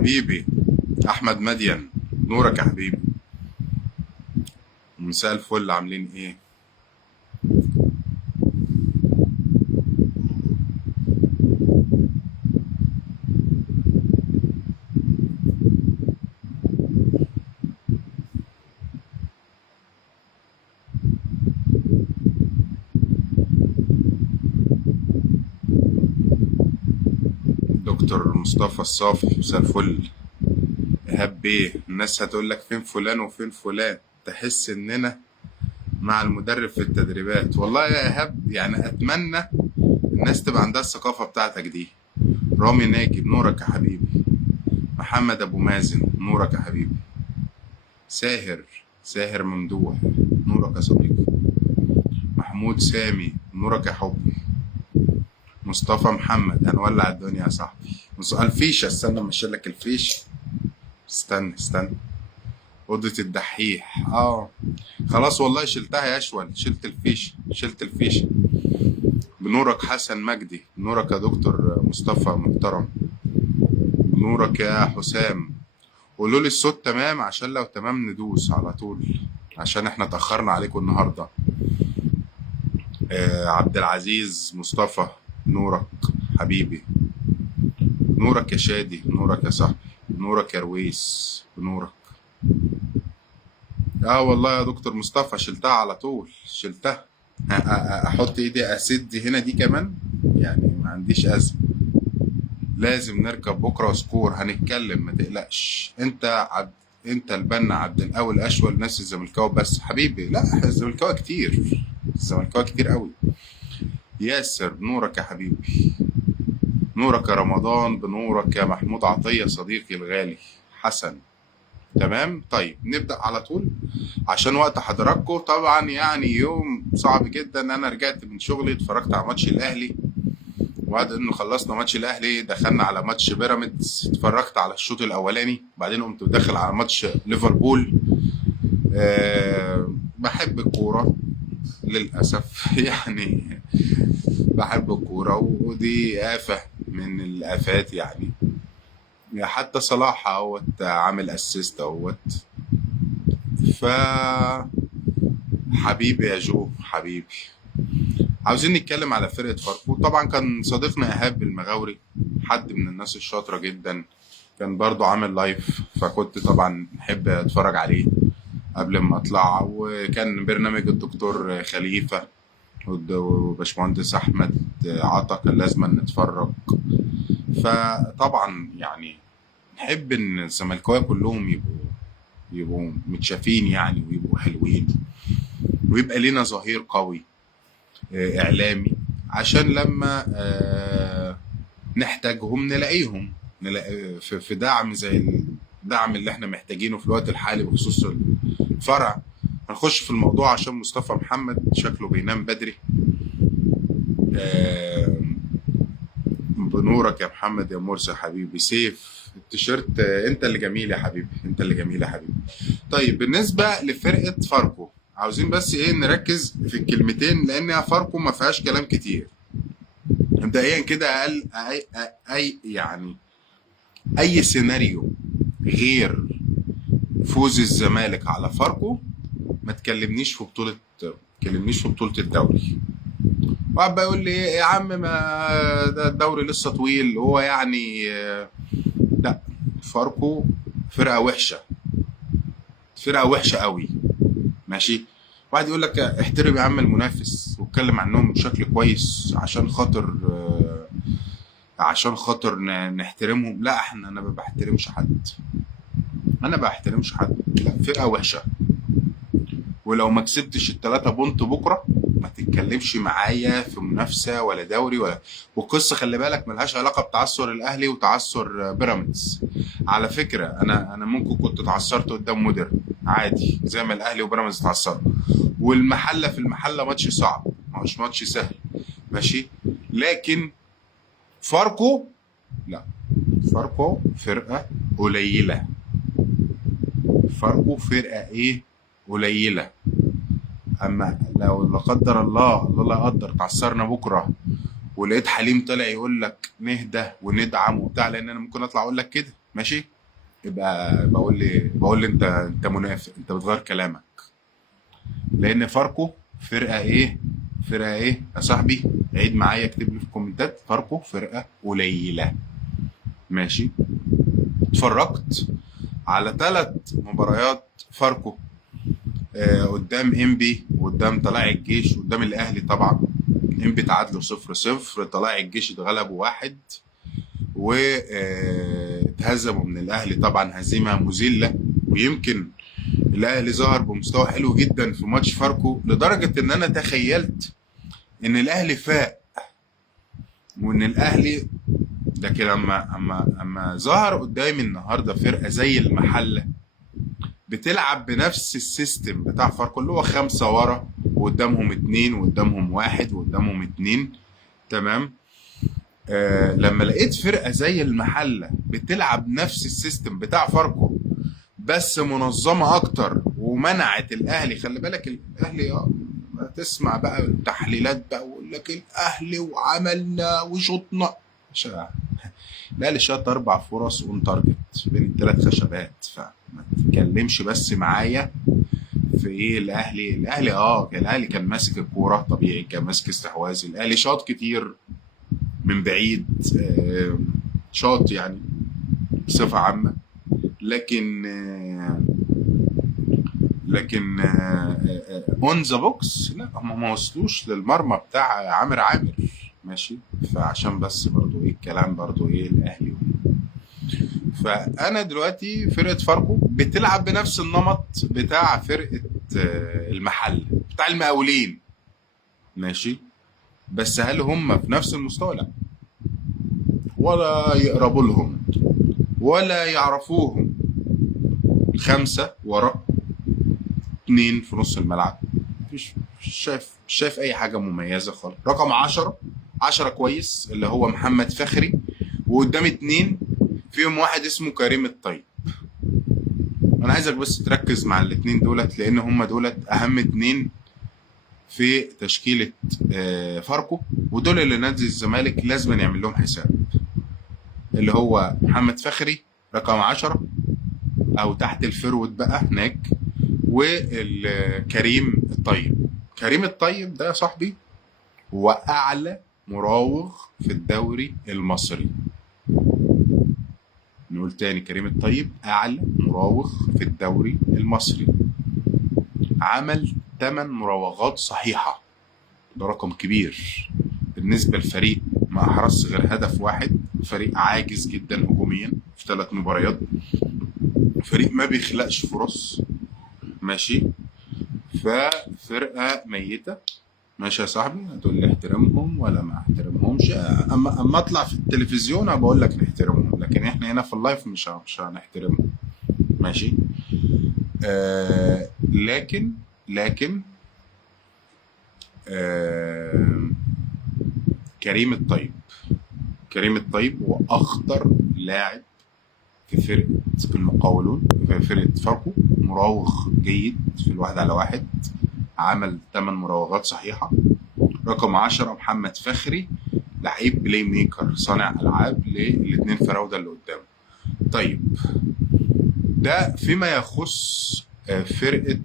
حبيبي احمد مدين، نورك يا حبيبي. مساء الفل، عاملين ايه؟ دكتور مصطفى الصافي، مساء الفل. ايهاب بيه، الناس هتقول لك فين فلان وفين فلان، تحس اننا مع المدرب في التدريبات. والله يا ايهاب يعني اتمنى الناس تبقى عندها الثقافة بتاعتك دي. رامي ناجي، نورك يا حبيبي. محمد ابو مازن، نورك يا حبيبي. ساهر، ساهر ممدوح، نورك يا صديقي. محمود سامي، نورك يا حبي. مصطفى محمد، هنولع الدنيا يا صاحبي. الفيشة، استنى اما اشيل لك الفيش. استنى استنى. اوضة الدحيح، خلاص والله شلتها يا اشول، شلت الفيش، شلت الفيش. بنورك حسن مجدي، بنورك يا دكتور مصطفى محترم. بنورك يا حسام. قولوا لي الصوت تمام، عشان لو تمام ندوس على طول، عشان احنا اتأخرنا عليكم النهاردة. عبد العزيز مصطفى، نورك حبيبي. نورك يا شادي، نورك يا صاحبي. نورك يا رويس، بنورك. اه والله يا دكتور مصطفى شلتها على طول، شلتها. احط ايدي اسد هنا دي كمان، يعني ما عنديش ازمه. لازم نركب بكره سكور، هنتكلم ما تقلقش. انت البنا عبد الاول اشول، ناس الزملكاوي بس حبيبي. لا الزملكاوي كتير، الزملكاوي كتير قوي. ياسر، نورك يا حبيبي. نورك يا رمضان، بنورك يا محمود عطيه صديقي الغالي. حسن، تمام. طيب نبدأ على طول عشان وقت حضراتكم. طبعا يعني يوم صعب جدا. انا رجعت من شغلي، اتفرجت على ماتش الاهلي، وبعد انه خلصنا ماتش الاهلي دخلنا على ماتش بيراميدز. اتفرجت على الشوط الاولاني، بعدين قمت داخل على ماتش ليفربول. بحب الكورة للأسف يعني. بحب الكورة، ودي آفة من الآفات يعني. حتى صلاح اهوت عامل اسيست اهوت. ف حبيبي يا جو، حبيبي. عاوزين نتكلم على فرقة فاركو. طبعا كان صديقنا إيهاب المغاوري، حد من الناس الشاطرة جدا، كان برضو عامل لايف، فكنت طبعا نحب اتفرج عليه قبل ما اطلع. وكان برنامج الدكتور خليفة وباشمهندس احمد عطا، كان لازم نتفرج. فطبعا يعني نحب ان الزملكاويه كلهم يبقوا متشافين يعني، ويبقوا حلوين، ويبقى لنا ظهير قوي اعلامي، عشان لما نحتاجهم نلاقيهم، نلاقي في دعم زي الدعم اللي احنا محتاجينه في الوقت الحالي بخصوص الفرع. هنخش في الموضوع عشان مصطفى محمد شكله بينام بدري. بنورك يا محمد يا مرسي حبيبي. سيف التيشيرت، انت اللي جميل يا حبيبي، انت اللي جميل يا حبيبي. طيب بالنسبه لفرقه فاركو، عاوزين بس ايه نركز في الكلمتين، لان فاركو ما فيهاش كلام كتير. مبدئيا كده اقل اي يعني اي سيناريو غير فوز الزمالك على فاركو ما تكلمنيش في بطوله، تكلمنيش في بطوله الدوري. وقعد بقى يقول لي ايه يا عم، ما ده الدوري لسه طويل، هو يعني لا. فاركو فرقه وحشه، فرقه وحشه قوي، ماشي. واحد يقول لك احترم يا عم المنافس واتكلم عنهم بشكل كويس عشان خاطر عشان خاطر نحترمهم. لا انا ما بحترمش حد، انا ما بحترمش حد. لا فرقه وحشه، ولو ما كسبتش التلاتة بونت بكره ما تتكلمش معايا في منافسه ولا دوري ولا. والقصه خلي بالك ملهاش علاقه بتعثر الاهلي وتعثر بيراميدز. على فكره انا ممكن كنت اتعثرت قدام مودرن عادي، زي ما الاهلي وبيراميدز اتعثروا. والمحله في المحله ماتش صعب، مش ماتش سهل، ماشي. لكن فاركو لا، فاركو فرقه قليله. فاركو فرقه ايه؟ قليله. اما لو لا قدر الله، الله لا يقدر، تعثرنا بكره ولقيت حليم طلع يقول لك نهدى وندعم وبتاع، لان انا ممكن اطلع اقول لك كده، ماشي. يبقى بقول لي انت منافق، انت بتغير كلامك. لان فاركو فرقه ايه؟ فرقه ايه يا صاحبي؟ عيد معايا، اكتب لي في الكومنتات. فاركو فرقه قليله. ماشي. اتفرجت على 3 مباريات فاركو، قدام انبي وقدام طلائع الجيش وقدام الاهلي طبعا. انبي تعادلوا 0-0، طلائع الجيش اتغلبوا 1، واتهزموا من الاهلي طبعا هزيمه مذله. ويمكن الاهلي ظهر بمستوى حلو جدا في ماتش فاركو، لدرجه ان انا تخيلت ان الاهلي فاق، وان الاهلي. لكن اما ظهر قدامي النهارده فرقه زي المحله بتلعب بنفس السيستم بتاع فاركو، اللي هو 5 ورا وقدامهم 2 وقدامهم 1 وقدامهم 2. تمام. لما لقيت فرقه زي المحله بتلعب نفس السيستم بتاع فاركو بس منظمه اكتر، ومنعت الاهلي. خلي بالك الاهلي تسمع بقى التحليلات بقى ويقول لك الاهلي وعملنا وشطنا. الاهلي شاط 4 فرص اون تارجت بين ال3 خشبات، فما تتكلمش بس معايا في ايه. الاهلي كان ماسك الكوره طبيعي، كان ماسك استحواذ. الاهلي شاط كتير من بعيد، شاط يعني بصفه عامه. لكن اون ذا بوكس لا، هم ما وصلوش للمرمى بتاع عامر. ماشي. فعشان بس برضو ايه الكلام، برضو ايه الاهلي. فانا دلوقتي فرقه فاركو بتلعب بنفس النمط بتاع فرقه المحل بتاع المقاولين. ماشي. بس هل هم في نفس المستوى؟ لا، ولا يقربوا لهم ولا يعرفوهم. 5 ورا، 2 في نص الملعب. مش شايف اي حاجه مميزه خالص. رقم 10 كويس اللي هو محمد فخري، وقدام 2 فيهم واحد اسمه كريم الطيب. انا عايزك بس تركز مع ال2 دولت، لان هم دولت اهم 2 في تشكيله فاركو، ودول اللي نادي الزمالك لازم يعمل لهم حساب. اللي هو محمد فخري رقم 10 او تحت الفرود بقى هناك، والكريم الطيب. كريم الطيب ده يا صاحبي هو اعلى مراوغ في الدوري المصري. نقول تاني، كريم الطيب اعلى مراوغ في الدوري المصري. عمل 8 مراوغات صحيحة، ده رقم كبير بالنسبة لفريق ما أحرز غير هدف واحد. فريق عاجز جدا هجوميا في 3 مباريات، فريق ما بيخلقش فرص. ماشي. ففرقة ميتة. ماشي يا صاحبي، هتقول لي احترمهم ولا ما احترمهمش؟ اما اطلع في التلفزيون انا بقول لك نحترمهم، لكن احنا هنا في اللايف مش هنحترمهم. ماشي. لكن آه كريم الطيب هو اخطر لاعب في فرقه المقاولون، في فرقه فاركو. مراوغ جيد في الواحد على واحد، عمل 8 مراوغات صحيحه. رقم 10 محمد فخري، لعيب بلاي ميكر، صانع العاب للاثنين فراوده اللي قدامه. طيب، ده فيما يخص فرقه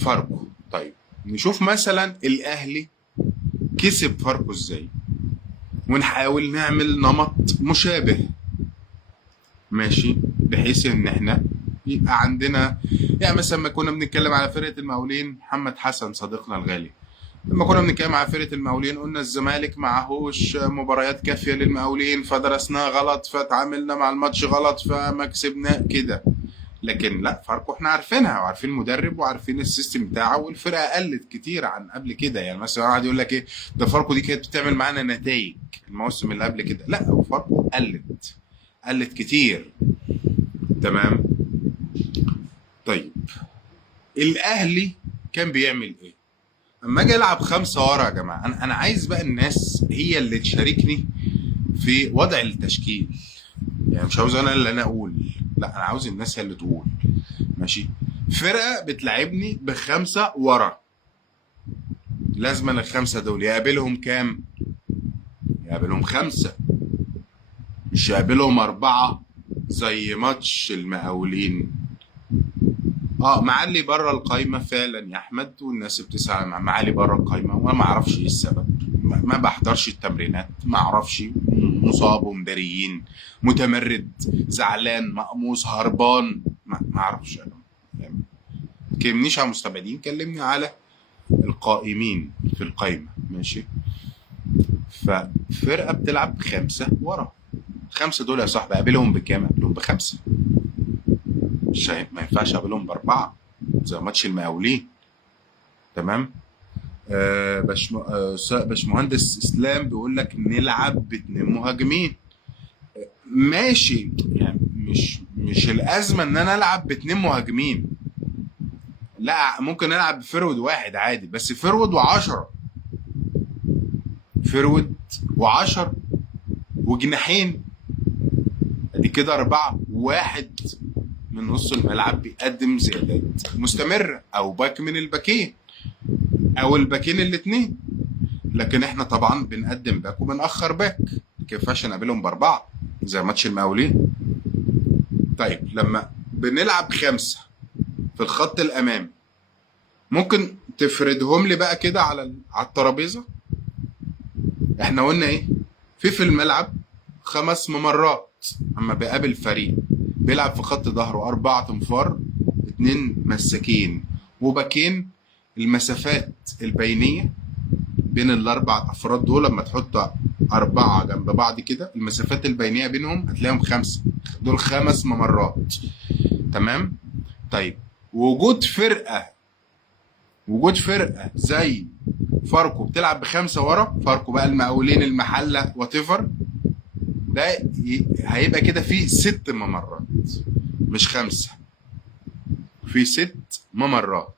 فاركو. طيب نشوف مثلا الاهلي كسب فاركو ازاي، ونحاول نعمل نمط مشابه. ماشي. بحيث ان احنا يبقى عندنا، يعني مثلا ما كنا بنتكلم على فرقه المقاولين، محمد حسن صديقنا الغالي لما كنا بنتكلم على فرقه المقاولين قلنا الزمالك معهوش مباريات كافيه للمقاولين، فدرسناه غلط، فتعاملنا مع الماتش غلط، فما كسبناه كده. لكن لا، فاركو احنا عارفينها وعارفين المدرب وعارفين السيستم بتاعه، والفرقه قلت كتير عن قبل كده. يعني مثلا واحد يقول لك ايه ده فاركو دي كانت بتعمل معانا نتائج الموسم اللي قبل كده. لا، هو فاركو قلت كتير. تمام. طيب، الاهلي كان بيعمل ايه؟ اما اجي العب 5 ورا يا جماعه، انا عايز بقى الناس هي اللي تشاركني في وضع التشكيل. يعني مش عاوز انا اللي انا اقول، لا، انا عاوز الناس هي اللي تقول. ماشي. فرقه بتلعبني ب5 ورا، لازم ال5 دول يقابلهم كام؟ يقابلهم 5، مش يقابلهم 4 زي ماتش المقاولين. معلي بره القايمه فعلا يا احمد، والناس بتسأل معلي بره القايمه، وانا ما اعرفش ايه السبب. ما بحضرش التمرينات، ما اعرفش، مصاب ومداريين، متمرد، زعلان، مقموص، هربان، ما اعرفش انا يعني. ما تكلمنيش على مستبعدين، كلمني على القائمين في القايمه، ماشي. ففرقه بتلعب بخمسه ورا، الخمسه دول يا صاحبي اقابلهم بكام؟ اقابلهم بخمسه، مش ما ينفعش اقابلهم باربعه زي ماتش المقاولين. تمام. باشمهندس اسلام بيقول لك نلعب باتنين مهاجمين. ماشي، يعني مش الازمه ان انا العب باتنين مهاجمين، لا ممكن العب بفرود واحد عادي، بس فرود وعشرة، فرود وعشرة وجناحين، ادي كده اربعه، واحد من نص الملعب بيقدم زيادات مستمره، او باك من الباكين، او الباكين الاتنين. لكن احنا طبعا بنقدم باك وبنأخر باك، كيفاش نقابلهم باربعه زي ماتش المقاولين؟ طيب لما بنلعب خمسه في الخط الامامي، ممكن تفردهم لي بقى كده على الترابيزه. احنا قلنا ايه؟ في الملعب 5 ممرات. اما بيقابل فريق بيلعب في خط ظهره 4 انفار، 2 مساكين وباكين، المسافات البينيه بين الاربع افراد دول لما تحط 4 جنب بعض كده، المسافات البينيه بينهم هتلاقيهم 5، دول 5 ممرات. تمام. طيب وجود فرقه زي فاركو بتلعب بخمسه ورا، فاركو بقى، المقاولين، المحله، واتيفر، ده هيبقى كده في 6 ممرات، مش 5، في 6 ممرات.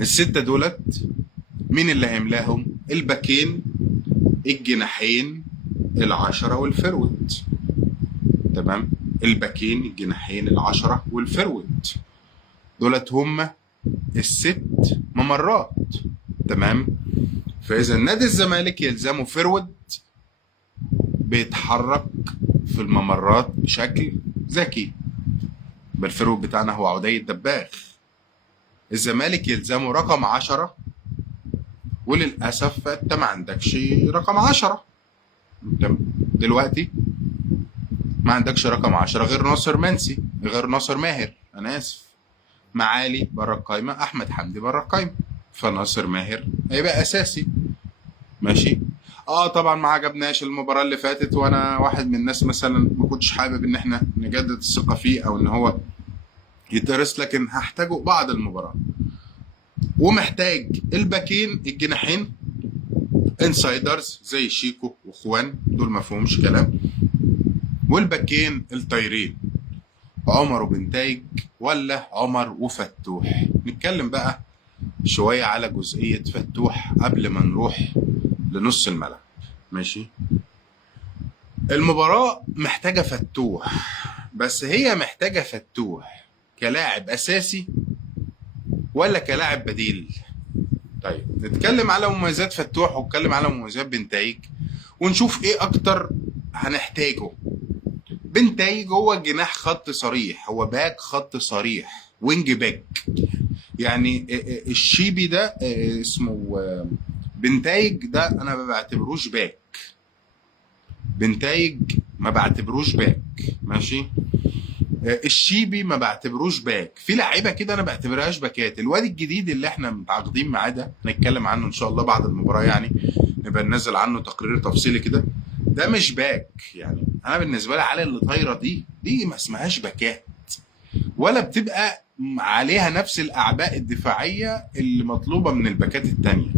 الستة دولت مين اللي هيملاهم؟ الباكين، الجناحين، العشرة والفرود. تمام. الباكين، الجناحين، العشرة والفرود، دولت هم ال6 ممرات. تمام. فاذا نادي الزمالك يلزمه فرود بيتحرك في الممرات بشكل ذكي، بالفرود بتاعنا هو عدي الدباغ. الزمالك يلزمه رقم 10، وللاسف انت ما عندكش رقم 10. انت دلوقتي ما عندكش رقم 10 غير ناصر منسي، غير ناصر ماهر، انا اسف. معالي بره القايمه، احمد حمدي بره القايمه، فناصر ماهر هيبقى اساسي. ماشي. طبعا ما عجبناش المباراه اللي فاتت، وانا واحد من الناس مثلا ما كنتش حابب ان احنا نجدد الثقه فيه او ان هو يدرس، لكن هحتاجه بعد المباراه. ومحتاج الباكين، الجناحين انسايدرز زي شيكو واخوان، دول ما فيهمش كلام. والباكين الطايرين، عمر وبنتايج ولا عمر وفتوح. نتكلم بقى شويه على جزئيه فتوح قبل ما نروح لنص الملعب. ماشي. المباراه محتاجه فتوح، بس هي محتاجه فتوح كلاعب اساسي ولا كلاعب بديل؟ طيب نتكلم على مميزات فتوح ونتكلم على مميزات بنتايج، ونشوف ايه اكتر هنحتاجه. بنتايج هو جناح خط صريح، هو باك خط صريح، وينج باك. يعني الشيبي ده اسمه بنتايج، ده انا ما بعتبروش باك. بنتايج ما بعتبروش باك، ماشي. الشيبي ما بعتبروش باك. في لعيبه كده انا بعتبرهاش باكات. الواد الجديد اللي احنا متعاقدين معاه ده، هنتكلم عنه ان شاء الله بعد المباراه، يعني نبقى ننزل عنه تقرير تفصيلي كده. ده مش باك. يعني انا بالنسبه لي علي اللي طايره دي ما اسمهاش باكات، ولا بتبقى عليها نفس الاعباء الدفاعيه اللي مطلوبه من الباكات التانية.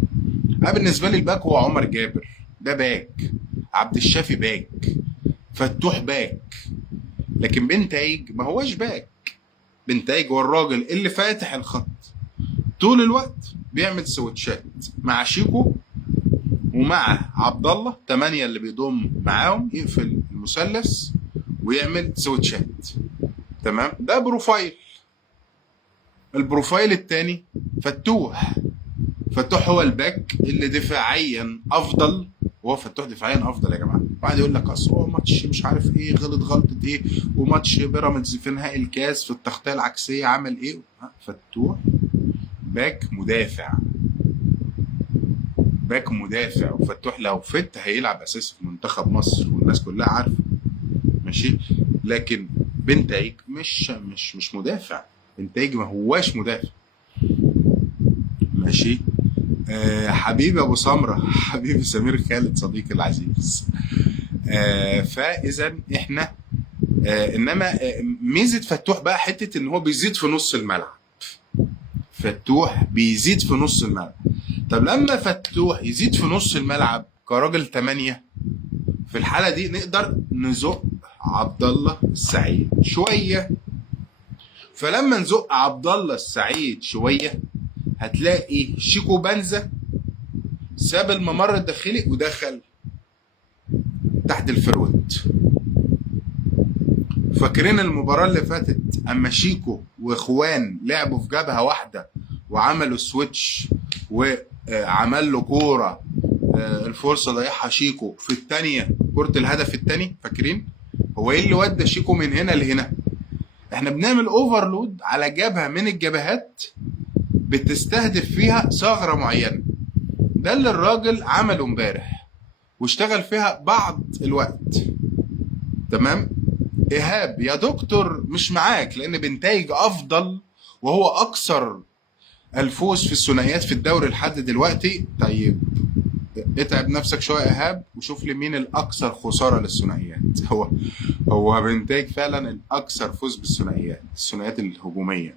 انا بالنسبه لي الباك هو عمر جابر، ده باك. عبد الشافي باك، فتوح باك. لكن بنتايج ما هوش باك. بنتايج هو الراجل اللي فاتح الخط طول الوقت، بيعمل سويتشات مع شيكو ومع عبد الله، 8 اللي بيضم معاهم، يقفل المثلث ويعمل سويتشات. تمام. ده بروفايل. البروفايل الثاني فتوح. فتوح هو الباك اللي دفاعيا افضل، وهو فتوح دفاعيا افضل يا جماعه، واحد يقول لك اصل هو ماتش مش عارف ايه غلط غلطه ايه، وماتش بيراميدز في نهائي الكاس في التغطيه العكسيه عمل ايه. فتوح باك مدافع، باك مدافع، وفتوح لو فت هيلعب اساسي في منتخب مصر والناس كلها عارفه. ماشي. لكن بنتايج مش مدافع، بنتايج ما هواش مدافع. ماشي. حبيبي ابو سمره حبيبي سمير خالد صديقي العزيز. فاذا احنا انما ميزه فتوح بقى حته ان هو بيزيد في نص الملعب. فتوح بيزيد في نص الملعب. طب لما فتوح يزيد في نص الملعب كراجل 8، في الحاله دي نقدر نزق عبد الله السعيد شويه. فلما نزق عبد الله السعيد شويه هتلاقي شيكو بنزا ساب الممر الداخلي ودخل تحت الفرود. فاكرين المباراة اللي فاتت اما شيكو واخوان لعبوا في جبهة واحدة وعملوا سويتش وعمل له كورة، الفرصة ضيعها شيكو في الثانية، كرة الهدف الثاني. فاكرين هو ايه اللي ودى شيكو من هنا لهنا؟ احنا بنعمل اوفرلود على جبهة من الجبهات بتستهدف فيها ثغرة معينة. ده اللي الراجل عمله امبارح واشتغل فيها بعض الوقت. تمام. ايهاب يا دكتور مش معاك لان بنتايج افضل وهو اكثر الفوز في الثنائيات في الدوري لحد دلوقتي. طيب اتعب نفسك شويه يا ايهاب وشوف لي مين الاكثر خساره للثنائيات. هو بنتايج فعلا الاكثر فوز بالثنائيات، الثنائيات الهجوميه.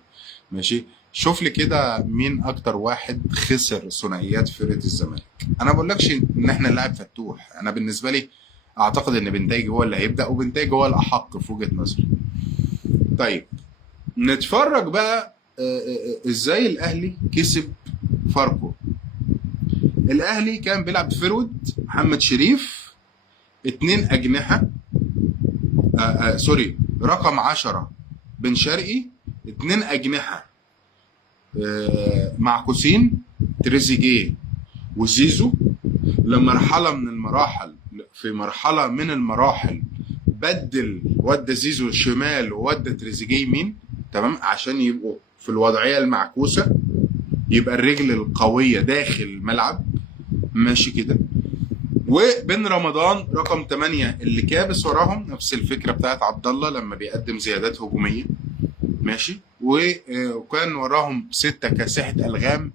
ماشي. شوف لي كده مين اكتر واحد خسر ثنائيات فرقه الزمالك. انا بقولكش ان احنا نلعب فتوح، انا بالنسبه لي اعتقد ان بنتايج هو اللي هيبدا وبنتايج هو الاحق في وجهه نظري. طيب نتفرج بقى ازاي الاهلي كسب فاركو. الاهلي كان بيلعب فرود محمد شريف، 2 اجنحه، سوري رقم 10 بن شرقي، 2 اجنحه معكوسين تريزيجيه وزيزو. لما مرحله من المراحل بدل ودى زيزو شمال وودى تريزيجيه يمين، تمام، عشان يبقوا في الوضعيه المعكوسه، يبقى الرجل القويه داخل الملعب. ماشي كده. وبن رمضان رقم 8 اللي كابس وراهم، نفس الفكره بتاعت عبد الله لما بيقدم زيادات هجوميه. ماشي. وكان وراهم 6 كاسحة ألغام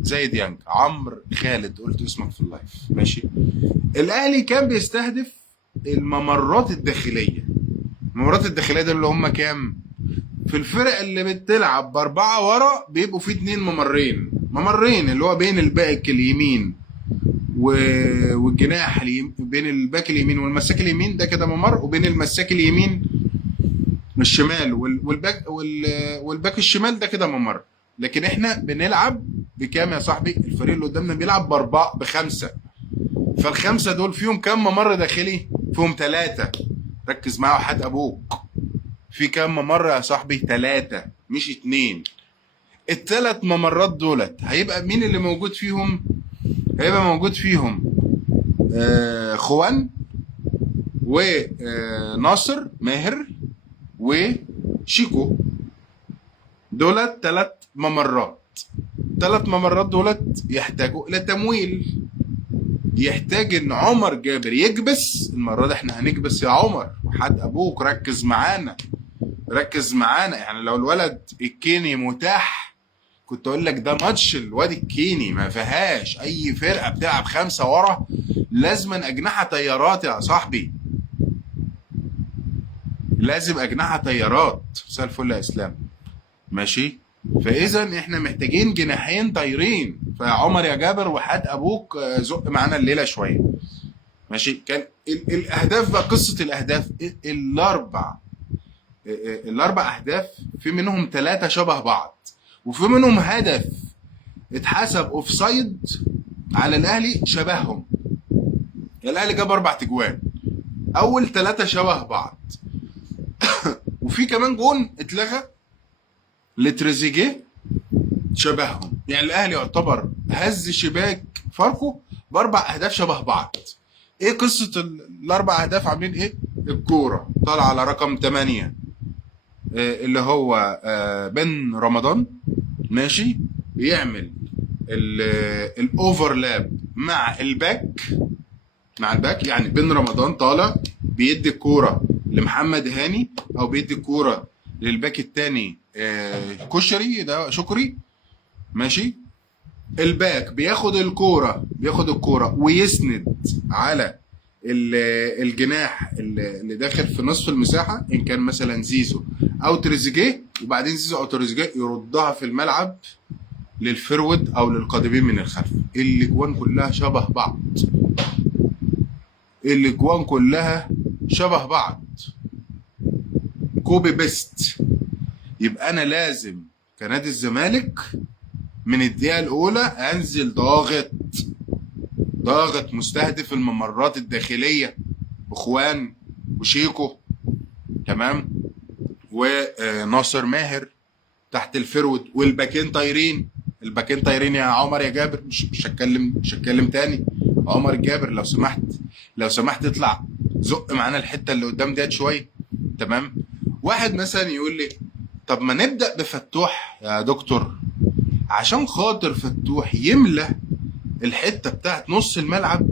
زي ديانج، عمرو خالد قلت اسمك في اللايف. ماشي. الأهلي كان بيستهدف الممرات الداخلية. الممرات الداخلية دول اللي هم كام؟ في الفرق اللي بتلعب ب4 ورا بيبقوا في 2 ممرين اللي هو بين الباك اليمين والجناح بين الباك اليمين والمساك اليمين، ده كده ممر، وبين المساك اليمين الشمال والباك الشمال ده كده ممر. لكن احنا بنلعب بكام يا صاحبي؟ الفريق اللي قدامنا بيلعب ب5، فال5 دول فيهم كام ممر داخلي؟ فيهم 3. ركز معايا وحد ابوك، في كام ممر يا صاحبي؟ 3 مش 2. ال3 ممرات دولت هيبقى مين اللي موجود فيهم؟ هيبقى موجود فيهم خوان وناصر ماهر وشيكو. دولت 3 ممرات. 3 ممرات دولت يحتاجوا الى تمويل. يحتاج ان عمر جابر يكبس. المره دي احنا هنكبس يا عمر وحد ابوك، ركز معانا يعني لو الولد الكيني متاح كنت اقول لك ده ماتش الواد الكيني ما فيهاش اي فرقه بتلعب 5 ورا، لازما اجنحه طيارات يا صاحبي، لازم اجنحه طيارات. مساء الفل يا اسلام. ماشي. فاذا احنا محتاجين جناحين طايرين، فيا عمر يا جابر وحد ابوك زق معانا الليله شويه. ماشي. كان الاهداف بقى، قصه الاهداف الاربع اهداف في منهم 3 شبه بعض، وفي منهم هدف اتحسب اوفسايد على الاهلي شبههم. الاهلي جاب 4 تجوان، اول 3 شبه بعض وفي كمان جون اتلغى لتريزيجيه شبههم. يعني الاهلي يعتبر هز شباك فاركو ب4 اهداف شبه بعض. ايه قصه الاربع اهداف عاملين ايه؟ الكوره طالعه على رقم 8، اللي هو بن رمضان، ماشي، بيعمل الاوفرلاب مع الباك، مع الباك. يعني بن رمضان طالع بيدي الكوره لمحمد هاني، او بيدي الكوره للباك التاني كشري ده شكري، ماشي. الباك بياخد الكوره ويسند على الجناح اللي داخل في نصف المساحه، ان كان مثلا زيزو او تريزيجيه، وبعدين زيزو او تريزيجيه يردها في الملعب للفرود او للقادمين من الخلف. الاجوان كلها شبه بعض، الاجوان كلها شبه بعض، كوبي بيست. يبقى انا لازم كنادي الزمالك من الدقيقه الاولى انزل ضاغط، ضاغط مستهدف الممرات الداخليه، اخوان وشيكو، تمام، وناصر ماهر تحت الفرود، والباكين طايرين. الباكين طايرين يا عمر يا جابر، مش هتكلم تاني. عمر جابر لو سمحت، لو سمحت اطلع زق معانا الحته اللي قدام ديت شويه، تمام. واحد مثلا يقول لي طب ما نبدا بفتوح يا دكتور، عشان خاطر فتوح يملى الحته بتاعت نص الملعب،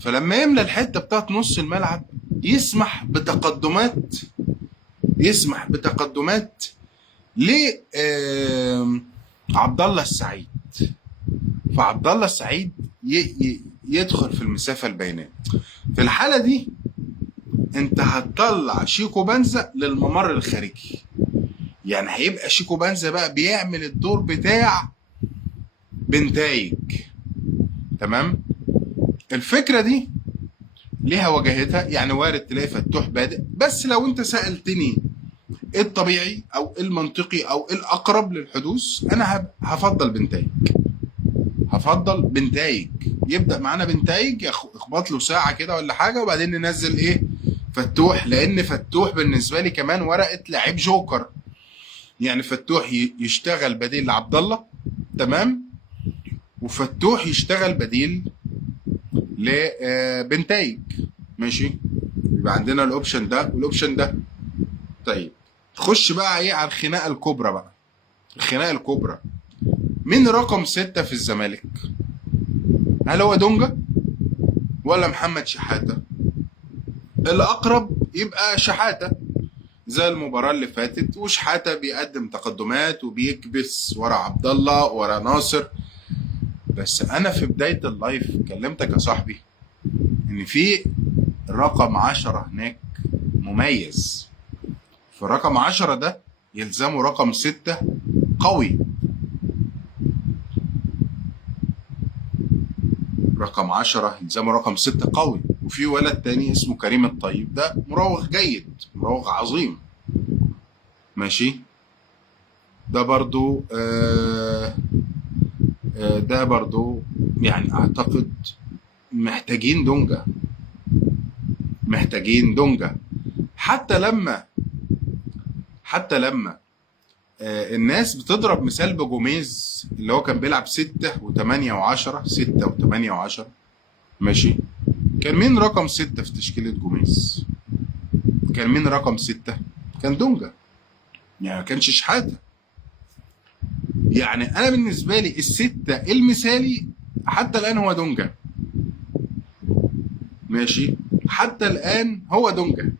فلما يملى الحته بتاعت نص الملعب يسمح بتقدمات، يسمح بتقدمات ليه عبد الله السعيد. فعبد الله السعيد يدخل في المسافه البينيه. في الحاله دي انت هتطلع شيكو بنزا للممر الخارجي، يعني هيبقى شيكو بنزا بقى بيعمل الدور بتاع بنتايج، تمام. الفكره دي ليها وجهتها، يعني وارد تلاقي فتوح بادئ، بس لو انت سالتني ايه الطبيعي او ايه المنطقي او ايه الاقرب للحدوث، انا هفضل بنتايج، هفضل بنتايج. يبدا معانا بنتايج يخبط له ساعه كده ولا حاجه، وبعدين ننزل ايه؟ فتوح. لان فتوح بالنسبه لي كمان ورقه لعيب جوكر، يعني فتوح يشتغل بديل لعبد الله، تمام، وفتوح يشتغل بديل لبنتايج، ماشي. يبقى عندنا الاوبشن ده والاوبشن ده. طيب تخش بقى ايه على الخناقه الكبرى بقى، الخناقه الكبرى. مين رقم 6 في الزمالك؟ هل هو دونجا ولا محمد شحاته؟ الاقرب يبقى شحاته زي المباراه اللي فاتت، وشحاته بيقدم تقدمات وبيكبس ورا عبد الله ورا ناصر. بس انا في بدايه اللايف كلمتك يا صاحبي ان في رقم 10 هناك مميز، فرقم 10 ده يلزمه رقم 6 قوي. رقم 10 يلزمه رقم 6 قوي. وفي ولد تاني اسمه كريم الطيب، ده مراوغ جيد، مراوغ عظيم، ماشي. ده برضو ده برضو يعني اعتقد محتاجين دونجا، محتاجين دونجا. حتى لما الناس بتضرب مثال بجوميز اللي هو كان بيلعب 6 و8 و10، 6 و8 و10، ماشي. كان مين رقم 6 في تشكيلة جوميز؟ كان مين رقم 6؟ كان دونجا، يعني ما كانش شحاتة. يعني انا بالنسبة لي الستة المثالي حتى الان هو دونجا، ماشي، حتى الان هو دونجا.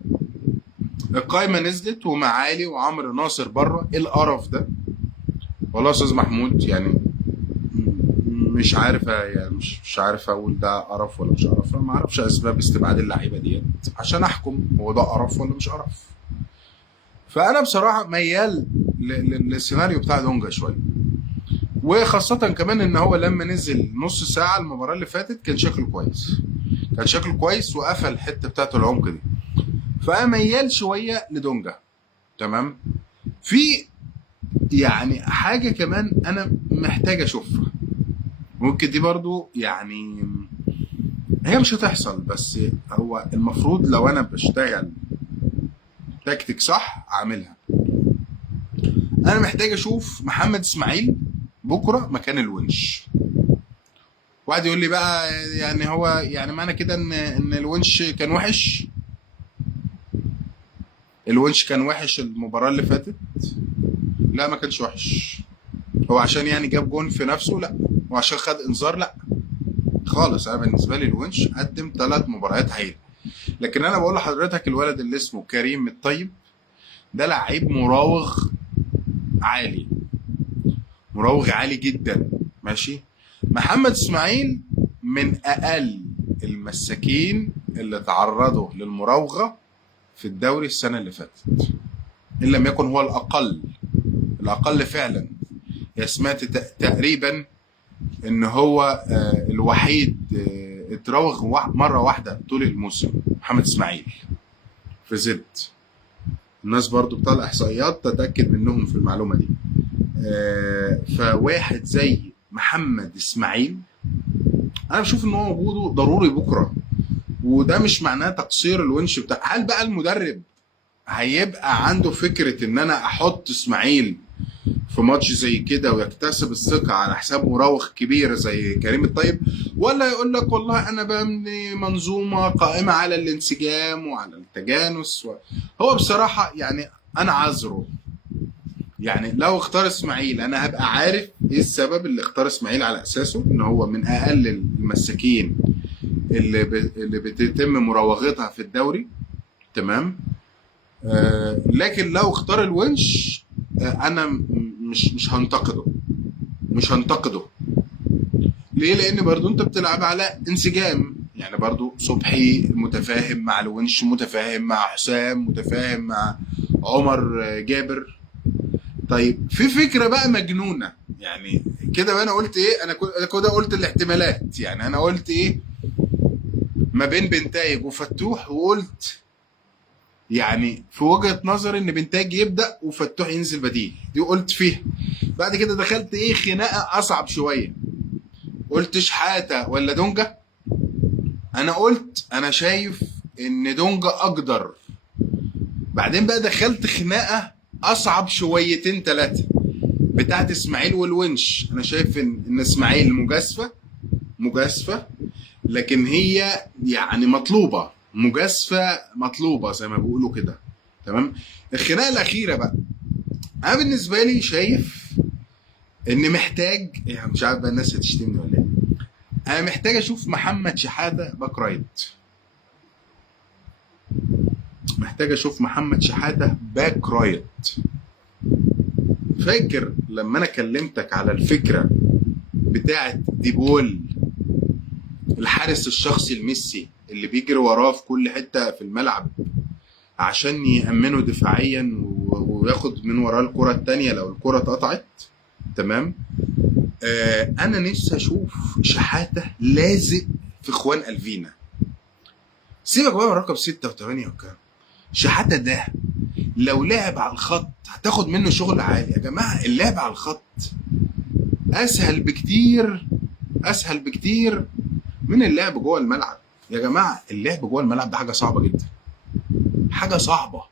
القايمة نزلت ومعالي وعمرو ناصر بره. ايه القرف ده؟ والله يا استاذ محمود يعني مش عارف، يعني مش عارف اقول ده قرف ولا مش قرف. انا ما اعرفش اسباب استبعاد اللعيبه ديت عشان احكم هو ده قرف ولا مش قرف. فانا بصراحه ميال للسيناريو بتاع دونجا شويه، وخاصه كمان ان هو لما نزل نص ساعه المباراه اللي فاتت كان شكله كويس، كان شكله كويس وقفل الحته بتاعته العمق دي. فانا ميال شويه لدونجا، تمام. في يعني حاجه كمان انا محتاج اشوفها، ممكن دي برضو يعني هي مش هتحصل، بس هو المفروض لو انا بشتغل تكتيك صح اعملها. انا محتاج اشوف محمد اسماعيل بكره مكان الونش، واحد يقول لي بقى يعني هو يعني معنى كده ان الونش كان وحش؟ الونش كان وحش المباراة اللي فاتت؟ لا ما كانش وحش. هو عشان يعني جاب جون في نفسه؟ لا. وعشان خد انذار؟ لا خالص. انا بالنسبة لي الونش قدم 3 مباريات هايلة. لكن انا بقول لحضرتك الولد اللي اسمه كريم الطيب ده لعيب مراوغ عالي، مراوغ عالي جدا. ماشي. محمد اسماعيل من اقل المساكين اللي تعرضوا للمراوغة في الدوري السنة اللي فاتت، ان لم يكن هو الاقل. الاقل فعلا. يا سمعت تقريبا ان هو الوحيد اتراوغ مرة واحدة طول الموسم، محمد اسماعيل في زد. الناس برضو بتاع الاحصائيات تتأكد منهم في المعلومة دي. فواحد زي محمد اسماعيل انا بشوف ان هو وجوده ضروري بكرة، وده مش معناه تقصير الونش بتاع. هل بقى المدرب هيبقى عنده فكرة ان انا احط اسماعيل في ماتش زي كده ويكتسب الثقة على حساب مراوغ كبير زي كريم الطيب، ولا يقول لك والله انا ببني منظومة قائمة على الانسجام وعلى التجانس هو بصراحة يعني انا عذره. يعني لو اختار اسماعيل انا هبقى عارف ايه السبب اللي اختار اسماعيل على اساسه، ان هو من اقل المساكين اللي بتتم مراوغتها في الدوري. تمام. لكن لو اختار الونش انا مش هنتقده. مش هنتقده. ليه؟ لان برضو انت بتلعب على انسجام. يعني برضو صبحي متفاهم مع الونش، متفاهم مع حسام، متفاهم مع عمر جابر. طيب في فكرة بقى مجنونة يعني كده. وانا قلت ايه؟ انا كده قلت الاحتمالات. يعني انا قلت ايه ما بين بنتايج وفتوح، وقلت يعني في وجهة نظري ان بنتاج يبدأ وفتوح ينزل بديل، دي قلت فيها. بعد كده دخلت ايه خناقة اصعب شوية، قلت شحاتة ولا دونجا. انا قلت انا شايف ان دونجا اقدر. بعدين بقى دخلت خناقة اصعب شويتين 3 بتاعت اسماعيل والونش. انا شايف ان اسماعيل مجازفة لكن هي يعني مطلوبة، مجازفة مطلوبة زي ما بيقولوا كده. تمام. الخناقة الأخيرة بقى أنا بالنسبة لي شايف إن محتاج، يعني مش عارف بقى الناس هتشتمني ولا إيه، أنا محتاج أشوف محمد شحاتة باك رايت. محتاج أشوف محمد شحاتة باك رايت. فاكر لما أنا كلمتك على الفكرة بتاعت ديبول الحارس الشخصي الميسي اللي بيجري وراه في كل حتة في الملعب عشان يأمنه دفاعيا وياخد من وراه الكرة التانية لو الكرة اتقطعت؟ تمام. انا نفسي اشوف شحاتة لازق في اخوان الفينا. سيبك بقى من رقم 6 و8 وكام. شحاتة ده لو لعب على الخط هتاخد منه شغل عالي. يا جماعة اللعب على الخط اسهل بكتير، اسهل بكتير من اللعب جوه الملعب. يا جماعة اللعب جوه الملعب ده حاجة صعبة جدا، حاجة صعبة،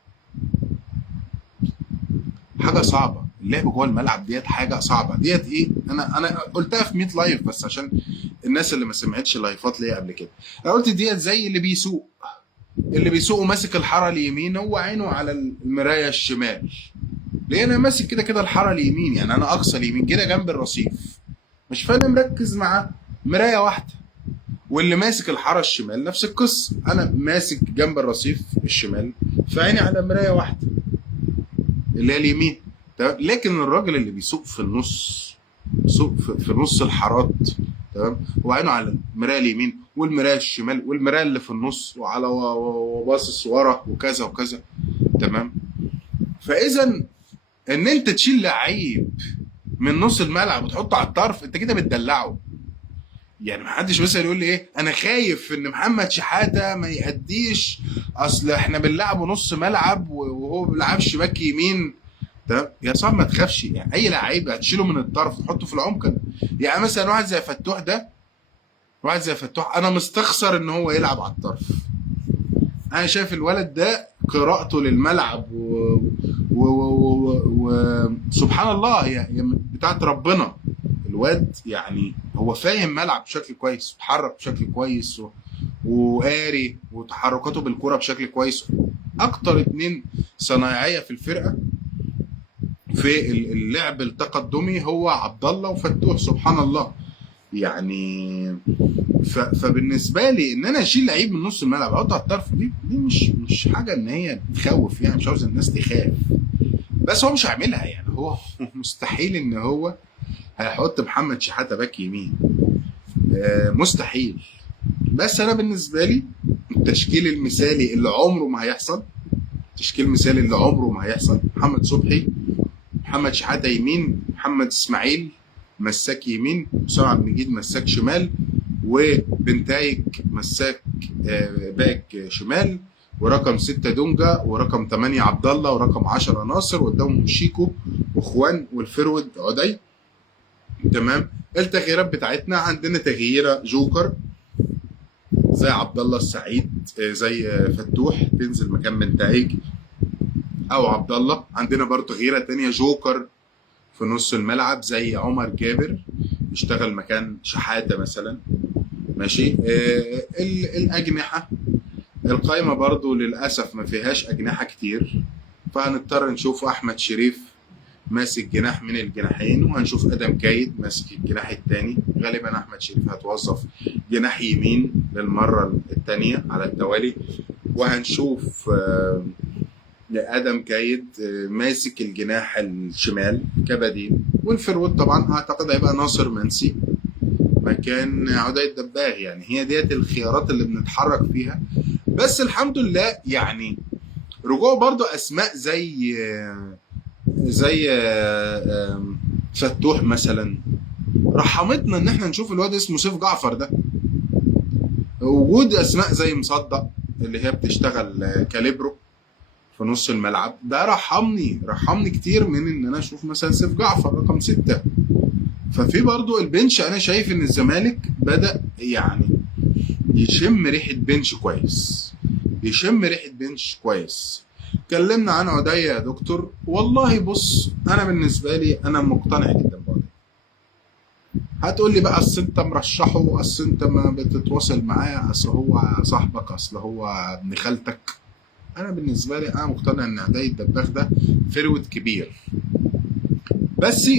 حاجة صعبة. اللعب جوه الملعب ديت حاجة صعبة. ديت ايه؟ انا قلتها في 100 لايف بس عشان الناس اللي ما سمعتش لايفات ليا قبل كده. انا قلت ديت زي اللي بيسوق، اللي بيسوق وماسك الحارة اليمين هو عينه على المراية الشمال. ليه؟ انا ماسك كده كده الحارة اليمين، يعني انا اقصى اليمين كده جنب الرصيف، مش فانا مركز مع مراية واحدة. واللي ماسك الحارة الشمال نفس القصة، انا ماسك جنب الرصيف الشمال فعيني على مراية واحدة اللي هي اليمين. تمام. لكن الراجل اللي بيسوق في النص، بيسوق في نص الحارات، تمام، وعينه على المرايه اليمين والمرايه الشمال والمرايه اللي في النص وعلى وباصص ورا وكذا وكذا. تمام. فاذا ان انت تشيل لعيب من نص الملعب وتحطه على الطرف انت كده بتدلعه. يعني محدش مثلا يقول لي ايه انا خايف ان محمد شحاتة ما يأديش اصل احنا بنلعبه نص ملعب وهو ما بيلعبش باك يمين. تمام يا صاحبي ما تخافش. يعني اي لعيب هتشيله من الطرف وتحطه في العمق. يعني مثلا واحد زي فتوح ده، واحد زي فتوح انا مستخسر ان هو يلعب على الطرف. انا شايف الولد ده قراءته للملعب وسبحان الله يعني بتاعت ربنا. الواد يعني هو فاهم ملعب بشكل كويس، بيتحرك بشكل كويس وقاري وتحركاته بالكرة بشكل كويس. اكتر اتنين صنايعيه في الفرقه في اللعب التقدمي هو عبد الله وفتوح، سبحان الله يعني. فبالنسبه لي ان انا اشيل لعيب من نص الملعب اقطع الطرف، دي مش حاجه ان هي تخوف يعني، مش عاوز الناس تخاف، بس هو مش هيعملها يعني. هو مستحيل ان هو هيحط محمد شحاته باك يمين، مستحيل. بس انا بالنسبه لي التشكيل المثالي اللي عمره ما هيحصل، تشكيل مثالي اللي عمره ما هيحصل: محمد صبحي، محمد شحاته يمين، محمد اسماعيل مساك يمين، حسام عبد المجيد مساك شمال، وبنتايج مساك باك شمال، ورقم 6 دونجا، ورقم 8 عبد الله، ورقم 10 ناصر، وقدامهم شيكو واخوان، والفرود عدي. تمام. التغييرات بتاعتنا: عندنا تغييره جوكر زي عبد الله السعيد، زي فتوح تنزل مكان بنتايج او عبد الله. عندنا برضه تغييره تانية جوكر في نص الملعب زي عمر جابر يشتغل مكان شحاته مثلا. ماشي. الاجنحه، القائمه برضو للاسف ما فيهاش اجنحه كتير، فهنضطر نشوف احمد شريف ماسك جناح من الجناحين، وهنشوف ادم كايد ماسك الجناح الثاني. غالبا احمد شريف هتوظف جناح يمين للمره الثانيه على التوالي، وهنشوف ادم كايد ماسك الجناح الشمال كبديل. والفرود طبعا اعتقد هيبقى ناصر منسي مكان عدي الدباغ. يعني هي ديت الخيارات اللي بنتحرك فيها. بس الحمد لله يعني رجوع برضو اسماء زي فتوح مثلا رحمتنا ان احنا نشوف الواد اسمه سيف جعفر ده. وجود اسماء زي مصدق اللي هي بتشتغل كاليبرو في نص الملعب ده رحمني كتير من ان انا اشوف مثلا سيف جعفر رقم 6. ففي برضو البنش انا شايف ان الزمالك بدأ يعني يشم ريحة بنش كويس. اتكلمنا عن عدي يا دكتور. والله بص، انا بالنسبة لي انا مقتنع جدا بعدي. هتقول لي بقى اصل انت مرشحه، اصل انت ما بتتواصل معاه، اصل هو صاحبك، اصل هو ابن خالتك. انا بالنسبة لي انا مقتنع ان عدي الدباغ ده فرود كبير، بس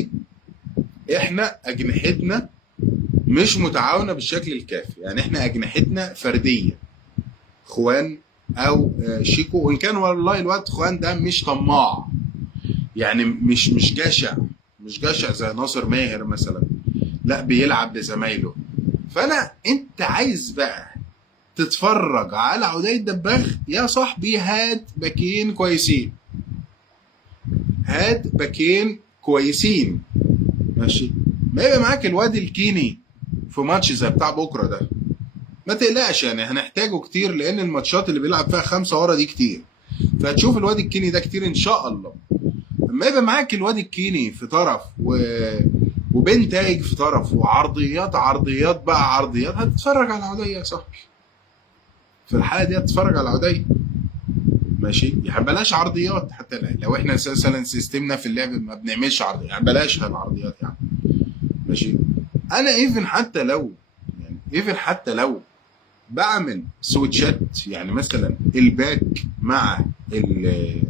احنا اجنحتنا مش متعاونه بالشكل الكافي. يعني احنا اجنحتنا فرديه، خوان او شيكو، وان كان والله الواد خوان ده مش طماع يعني، مش جشع زي ناصر ماهر مثلا، لا بيلعب لزمايله. انت عايز بقى تتفرج على عدي الدباغ يا صاحبي، هات باكين كويسين. ماشي. ما يبقى معاك الواد الكيني في ماتش زي بتاع بكره ده، ما تقلقش يعني هنحتاجه كتير، لان الماتشات اللي بيلعب فيها 5 ورا دي كتير، فهتشوف الواد الكيني ده كتير ان شاء الله. اما يبقى معاك الواد الكيني في طرف وبنتايج في طرف، وعرضيات هتتفرج على عدي يا صاحبي. في الحاله دي هتتفرج على عدي. ماشي. يعني بلاش عرضيات، حتى لو احنا مثلا سيستمنا في اللعب ما بنعملش عرضيات، يعني بلاش العرضيات يعني. ماشي. انا ايفن حتى لو بعمل سويتشات، يعني مثلا الباك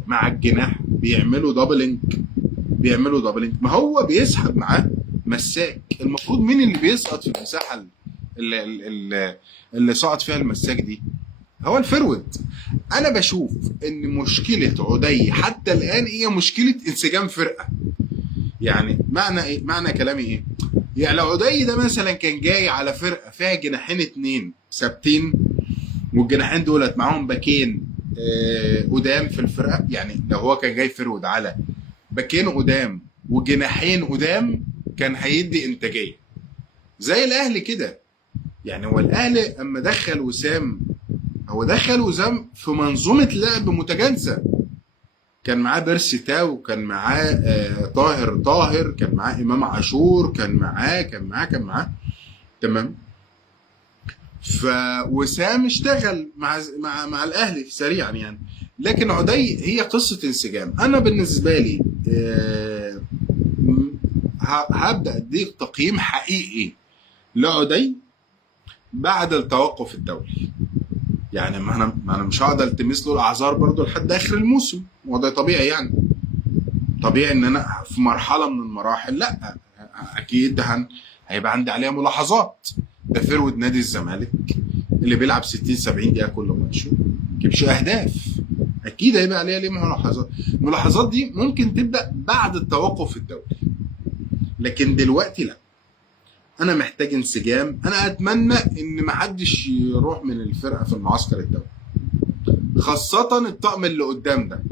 مع الجناح بيعملوا دبلنج، ما هو بيسحب معاه مساك. المفروض مين اللي بيسقط في المساحه اللي سقط فيها المساك دي؟ هو الفرود. انا بشوف ان مشكله عدي حتى الان هي مشكله انسجام فرقه. يعني معنى كلامي ايه؟ يعني لو عدي ده مثلا كان جاي على فرقه فيها جناحين 2 ثابتين، والجناحين دولت معاهم باكين قدام في الفرقه، يعني لو هو كان جاي فرود على باكين قدام وجناحين قدام، كان هيدي انتاجيه زي الاهلي كده. يعني هو الاهلي اما دخل وسام في منظومه لعب متجانسه. كان معاه بيرسي تاو، كان معاه طاهر، كان معاه امام عاشور، كان معاه تمام. فوسام اشتغل مع الاهلي سريعا يعني. لكن عدي هي قصه انسجام. انا بالنسبه لي هبدا اديك تقييم حقيقي لعدي بعد التوقف الدولي. يعني ما انا مش هقدر التمس له الاعذار برضه لحد اخر الموسم، وده طبيعي يعني. طبيعي ان انا في مرحله من المراحل لا، اكيد هيبقى عندي عليها ملاحظات. ده فرود نادي الزمالك اللي بيلعب 60 70 دقيقه كل ماتش ما يجيبش اهداف، اكيد هيبقى عليها ليه ملاحظات. الملاحظات دي ممكن تبدا بعد التوقف الدولي، لكن دلوقتي لا. انا محتاج انسجام. انا اتمنى ان محدش يروح من الفرقه في المعسكر الدولي، خاصه الطقم اللي قدام ده،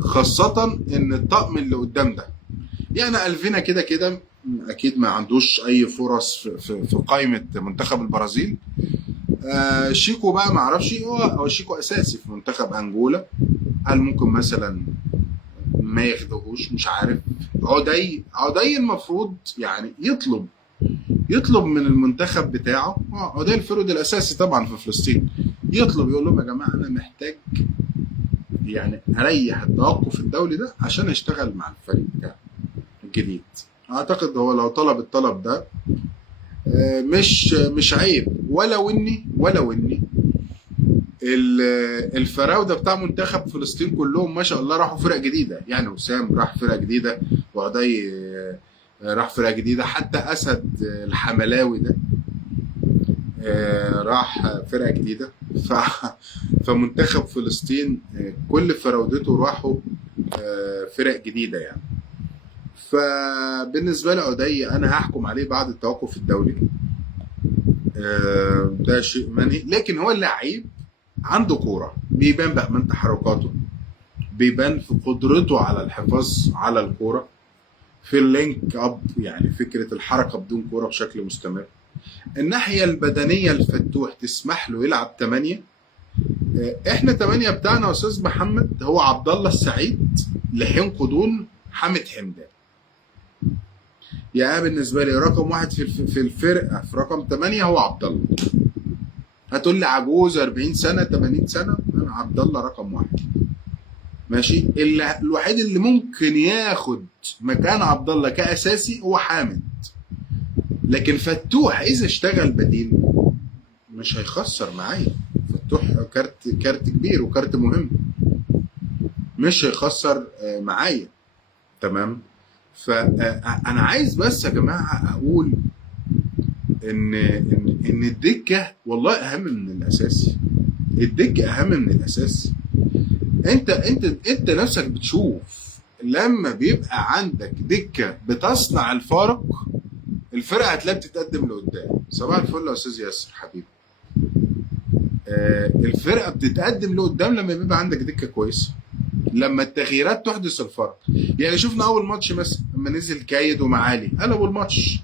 خاصه ان الطقم اللي قدام ده يعني الفينا كده كده اكيد ما عندوش اي فرص في قائمه منتخب البرازيل. شيكو بقى ما اعرفش، هو شيكو اساسي في منتخب انجولا، هل ممكن مثلا ما ياخدهوش؟ مش عارف. عدي المفروض يعني يطلب من المنتخب بتاعه، عدي الفرد الاساسي طبعا في فلسطين، يطلب يقول لهم يا جماعه انا محتاج يعني اريح التوقف الدولي ده عشان اشتغل مع الفريق بتاعي الجديد. اعتقد هو لو طلب الطلب ده مش عيب. ولو اني الفراوده بتاع منتخب فلسطين كلهم ما شاء الله راحوا فرق جديده، يعني وسام راح فرقه جديده، وعدي راح فرقه جديده، حتى اسد الحملاوي ده راح فرقه جديده. فمنتخب فلسطين كل فراودته راحوا فرق جديده يعني. فبالنسبه لي عدي انا هحكم عليه بعد التوقف الدولي، ده شيء منهي. لكن هو اللعيب عنده كوره، بيبان بقى من تحركاته، بيبان في قدرته على الحفاظ على الكوره، في اللينك اب، يعني فكره الحركه بدون كوره بشكل مستمر. الناحيه البدنيه الفتوح تسمح له يلعب 8. احنا 8 بتاعنا يا استاذ محمد هو عبد الله السعيد لحين قدوم حامد حمدان. يعني بالنسبه لي رقم واحد في الفرقه في رقم 8 هو عبد الله. هتقول لي عجوز 40 سنه 80 سنه، انا عبد الله رقم واحد ماشي. الوحيد اللي ممكن ياخد مكان عبد الله كاساسي هو حامد، لكن فتوح اذا اشتغل بديل مش هيخسر معايا. فتوح كارت كبير وكارت مهم، مش هيخسر معايا. تمام. فانا عايز بس يا جماعه اقول ان الدكه والله اهم من الاساسي. الدكه اهم من الاساسي. انت نفسك بتشوف لما بيبقى عندك دكه بتصنع الفارق، الفرقه هتلاقيها بتتقدم لقدام. صباح الفل يا استاذ ياسر حبيبي. الفرقه بتتقدم لقدام لما بيبقى عندك دكه كويسه، لما التغييرات تحدث الفرق. يعني شفنا اول ماتش مثلا لما نزل كايد ومعالي قلبوا الماتش.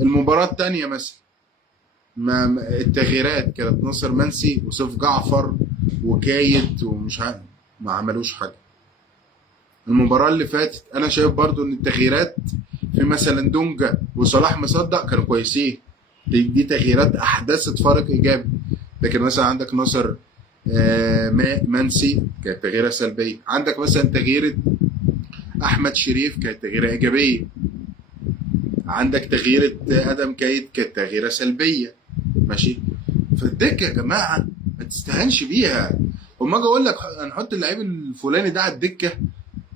المباراه الثانيه مثلا ما التغييرات كانت ناصر منسي وسيف جعفر وكايد ومش عارف، ما عملوش حاجه. المباراه اللي فاتت انا شايف برضو ان التغييرات في مثلا دونجا وصلاح مصدق كانوا كويسين، دي تغييرات احدثت فرق ايجابي. لكن مثلا عندك ناصر منسي كانت تغييره سلبيه، عندك مثلا تغييره احمد شريف كانت تغييره ايجابيه، عندك تغييره ادم كايد كانت تغييره سلبيه ماشي. فالدكه يا جماعه ما تستهانش بيها. وما اجي اقول لك هنحط اللعيب الفلاني ده على الدكه،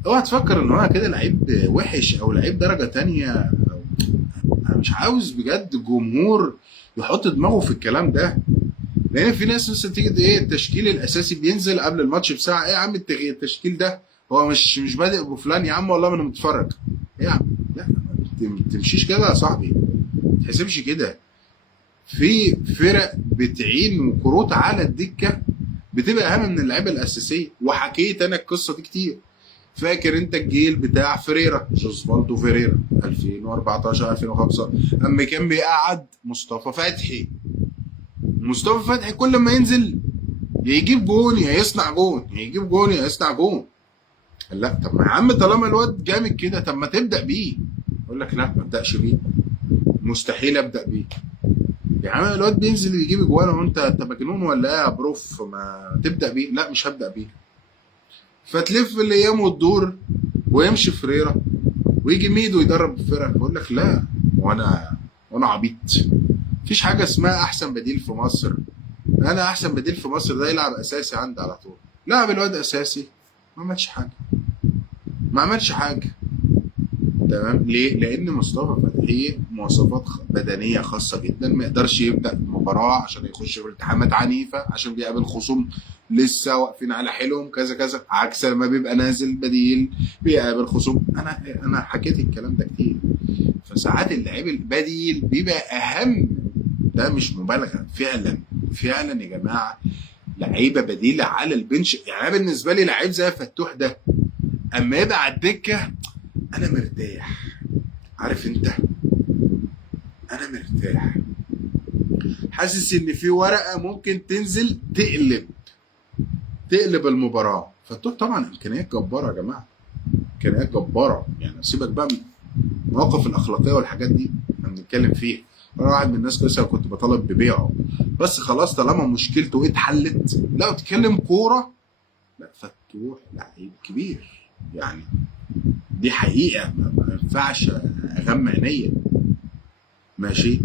اوعى تفكر ان هو كده لعيب وحش او لعيب درجه تانية. انا مش عاوز بجد الجمهور يحط دماغه في الكلام ده، لان في ناس مثلا تيجي ايه التشكيل الاساسي بينزل قبل الماتش بساعه، ايه يا عم التشكيل ده هو مش بادئ بفلان يا عم، والله ما انا متفرج. ايه يا عم، لا ما تمشيش كده يا صاحبي، ما تحسبش كده. في فرق بتعين وكروت على الدكه بتبقى اهم من اللعيبه الاساسيه، وحكيت انا القصه دي كتير. فاكر انت الجيل بتاع فريرا، اوزفالدو فيريرا 2014 2015 اما كان بيقعد مصطفى فتحي. مصطفى فتحي كل ما ينزل يا يجيب جون يا يصنع جون، يا يجيب جون يا يصنع جون. لا طب ما يا عم طالما الواد جامد كده طب ما تبدا بيه. يقول لك لا ما ابداش بيه، مستحيل ابدا بيه. يا عم الواد بينزل يجيب جوان وانت مجنون ولا ايه يا بروف؟ ما تبدا بيه. لا مش هبدا بيه. فتلف الايام وتدور ويمشي فريرا ويجي ميدو يدرب الفرق. بقول لك لا، وانا وانا عبيط؟ مفيش حاجه اسمها احسن بديل في مصر. انا احسن بديل في مصر ده يلعب اساسي عندي على طول. لعب الواد اساسي، ما عملش حاجه، ما عملش حاجه. تمام. ليه؟ لان مصطفى فتحي مواصفات بدنيه خاصه جدا، ما يقدرش يبدا المباراه عشان يخش في التحامات عنيفه، عشان بيقابل خصوم لسه واقفين على حيلهم كذا كذا، عكس لما بيبقى نازل بديل بيقابل خصوم. انا حكيت الكلام ده كتير. فساعات اللعيب البديل بيبقى اهم. ده مش مبالغه، فعلا فعلا يا جماعه. لعيبه بديله على البنش، يعني انا بالنسبه لي لعيب زي فتوح ده اما يبقى على الدكه انا مرتاح. عارف انت، انا مرتاح، حاسس ان في ورقه ممكن تنزل تقلب المباراه. فتوح طبعا امكانيات جباره يا جماعه، امكانيات جباره. يعني سيبك بقى من المواقف الاخلاقيه والحاجات دي احنا بنتكلم فيها. انا واحد من الناس كويسه وكنت بطالب ببيعه، بس خلاص طالما مشكلته اتحلت. لا تتكلم كوره، لا فتوح لعيب كبير يعني، دي حقيقه ما ينفعش اغمى عينيا. ماشي.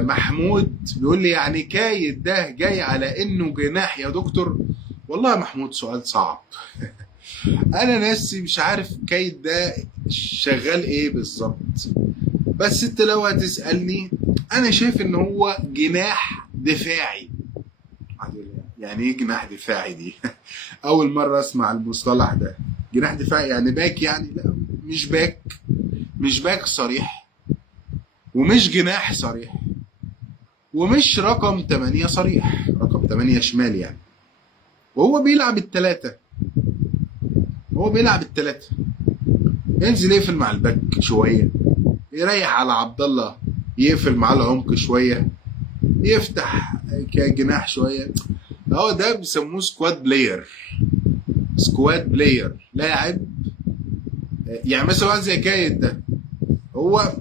محمود بيقول لي يعني كايد ده جاي على انه جناح يا دكتور؟ والله يا محمود سؤال صعب. انا ناسي مش عارف كايد ده شغال ايه بالظبط، بس انت لو هتسالني انا شايف ان هو جناح دفاعي. يعني ايه جناح دفاعي دي؟ اول مره اسمع المصطلح ده. جناح دفاعي يعني باك يعني؟ لا مش باك، مش باك صريح، ومش جناح صريح، ومش رقم 8 صريح، رقم 8 شمال يعني. وهو بيلعب الثلاثة، هو بيلعب الثلاثة. ينزل يقفل مع الباك شوية، يريح على عبد الله يقفل معاه العمق شوية، يفتح كجناح شوية. هو ده بيسموه سكواد بلاير. سكواد بلاير، لاعب يعني. مثلا واحد زي كايد ده هو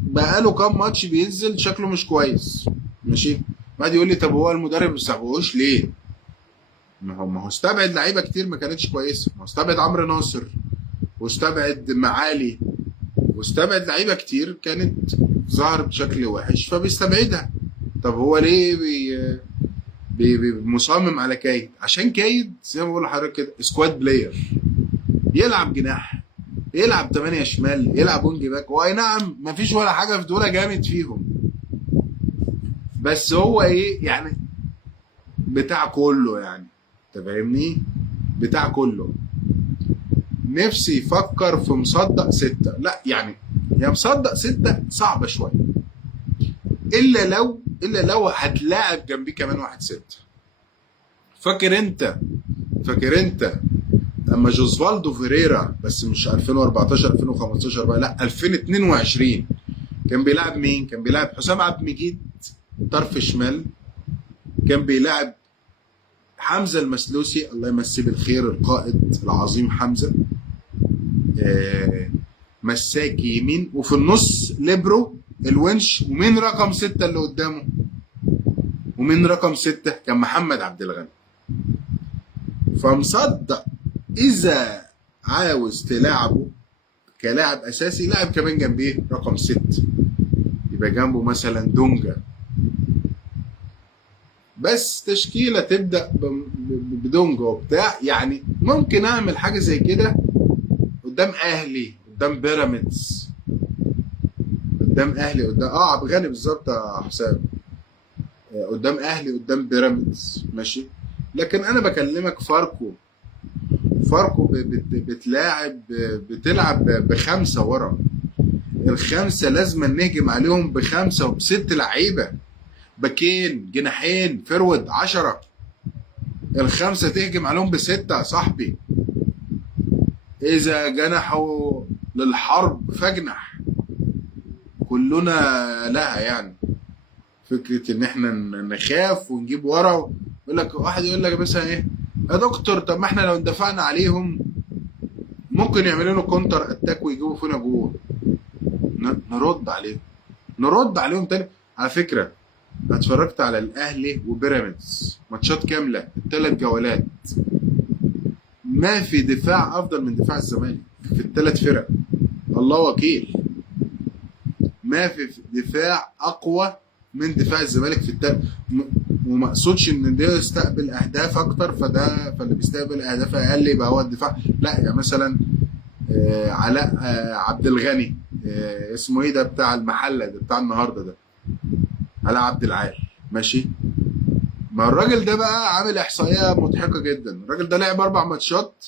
بقاله كام ماتش بينزل شكله مش كويس، ماشي. بعد يقول لي طب هو المدرب ما استبعدوش ليه؟ ما هو استبعد لعيبه كتير ما كانتش كويسه، ما هو استبعد عمرو ناصر، واستبعد معالي، واستبعد لعيبه كتير كانت ظهرت بشكل وحش فبيستبعدها. طب هو ليه مصمم على كايد؟ عشان كايد زي ما بقول لحضرتك كده سكواد بلاير، يلعب جناح، يلعب 8 شمال، يلعب وينج باك. واي نعم مفيش ولا حاجه في دول جامد فيهم، بس هو ايه يعني، بتاع كله يعني. انت فاهمني؟ بتاع كله. نفسي يفكر في مصدق 6. لا يعني يا مصدق 6 صعبه شويه، الا لو هتلاعب جنبيه كمان واحد 6. فاكر انت اما جوزفالدو فيريرا، بس مش 2014 2015 بقى، لا 2022، كان بيلعب مين؟ كان بيلعب حسام عبد المجيد طرف شمال، كان بيلعب حمزه المسلوسي الله يمسيه بالخير، القائد العظيم حمزه، مساك يمين، وفي النص ليبرو الونش. ومين رقم 6 اللي قدامه؟ ومين رقم 6 كان محمد عبد الغني. فمصدق اذا عاوز تلعبه كلاعب اساسي، لاعب كمان جنبيه رقم 6، يبقى جنبه مثلا دونجا. بس تشكيله تبدا بدونجا وبتاع، يعني ممكن اعمل حاجه زي كده قدام اهلي، قدام بيراميدز، قدام اهلي، قدام عبد الغني بالظبط يا حسام، قدام اهلي قدام بيراميدز، ماشي. لكن انا بكلمك فاركو بتلعب بخمسه ورا. الخمسه لازم نهجم عليهم بخمسه وبست لعيبه، باكين، جناحين، فرود، 10. الخمسه تهجم عليهم بسته يا صاحبي. اذا جنحوا للحرب فاجنح، كلنا لها يعني. فكره ان احنا نخاف ونجيب ورا، يقول لك واحد يقول لك مثلا ايه يا دكتور، طب ما احنا لو اندفعنا عليهم ممكن يعملوا لنا كونتر اتاك ويجيبوا فينا جول. نرد عليهم تاني. على فكره انا اتفرجت على الاهلي وبيراميدز ماتشات كامله ال3 جولات، ما في دفاع افضل من دفاع الزمالك في ال3 فرق، الله وكيل. ما في دفاع اقوى من دفاع الزمالك في وما اقصدش ان ده يستقبل اهداف اكتر فاللي بيستقبل اهداف اقل يبقى هو الدفاع، لا. يعني مثلا علاء عبد الغني، اسمه ايه ده بتاع المحله ده بتاع النهارده ده، علاء عبد العال، ماشي. ما الراجل ده بقى عامل احصائيه مضحكه جدا. الراجل ده لعب 4 ماتشات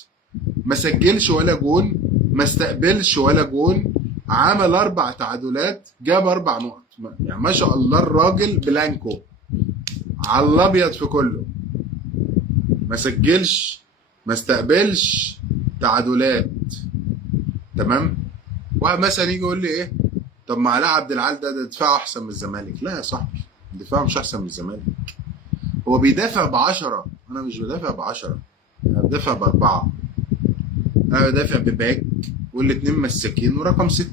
ما سجلش ولا جون، ما استقبلش ولا جون، عمل 4 تعادلات، جاب 4 نقط. يعني ما شاء الله الراجل بلانكو على الابيض في كله، ما سجلش، ما استقبلش، تعادلات، تمام. واحد مثلا يجي يقول لي ايه، طب ما علاء عبد العال ده دفاعه احسن من الزمالك. لا يا صاحبي، دفاعه مش احسن من الزمالك. هو بيدافع ب10، انا مش بدافع ب10، انا بدافع ب4. انا بدافع بباك والاتنين مساكين ورقم 6.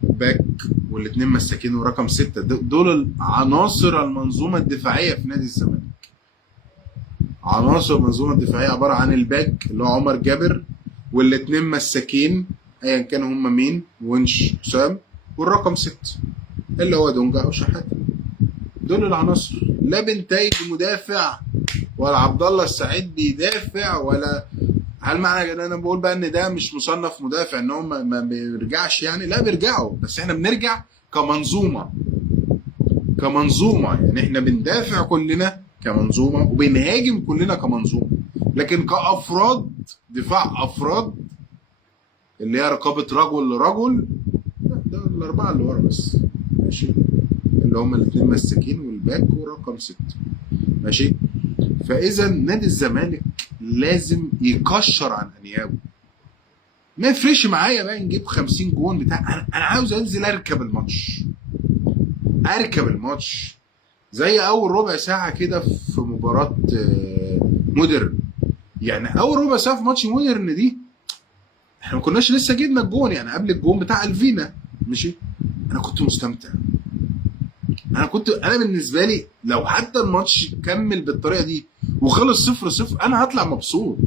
باك والاتنين مساكين ورقم 6، دول عناصر المنظومه الدفاعيه في نادي الزمالك. عناصر المنظومه الدفاعيه عباره عن الباك اللي هو عمر جابر، والاتنين مساكين ايا كانوا هم مين، ونش حسام، والرقم 6 اللي هو دونجا او شحاته. دول العناصر. لا بنتايج مدافع ولا عبد الله السعيد بيدافع، ولا هل معنى ان انا بقول بقى ان ده مش مصنف مدافع ان هو ما بيرجعش؟ يعني لا بيرجعوا، بس احنا بنرجع كمنظومه. كمنظومه يعني احنا بندافع كلنا كمنظومه وبنهاجم كلنا كمنظومه، لكن كافراد دفاع افراد اللي هي رقابه رجل لرجل، لا ده ال4 اللي ورا بس، ماشي، اللي هم الاثنين مساكين والباك ورقم 6، ماشي. فاذا نادي الزمالك لازم يكشر عن انيابه. ما يفرقش معايا بقى نجيب 50 جون بتاع، انا عاوز انزل اركب الماتش، اركب الماتش زي اول ربع ساعه كده في مباراه مودرن. يعني اول ربع ساعه في ماتش مودرن دي احنا ما كناش لسه جبنا الجون، يعني قبل الجون بتاع الفينا، ماشي. انا كنت مستمتع. انا بالنسبه لي لو حتى الماتش كمل بالطريقه دي وخلص 0-0 انا هطلع مبسوط.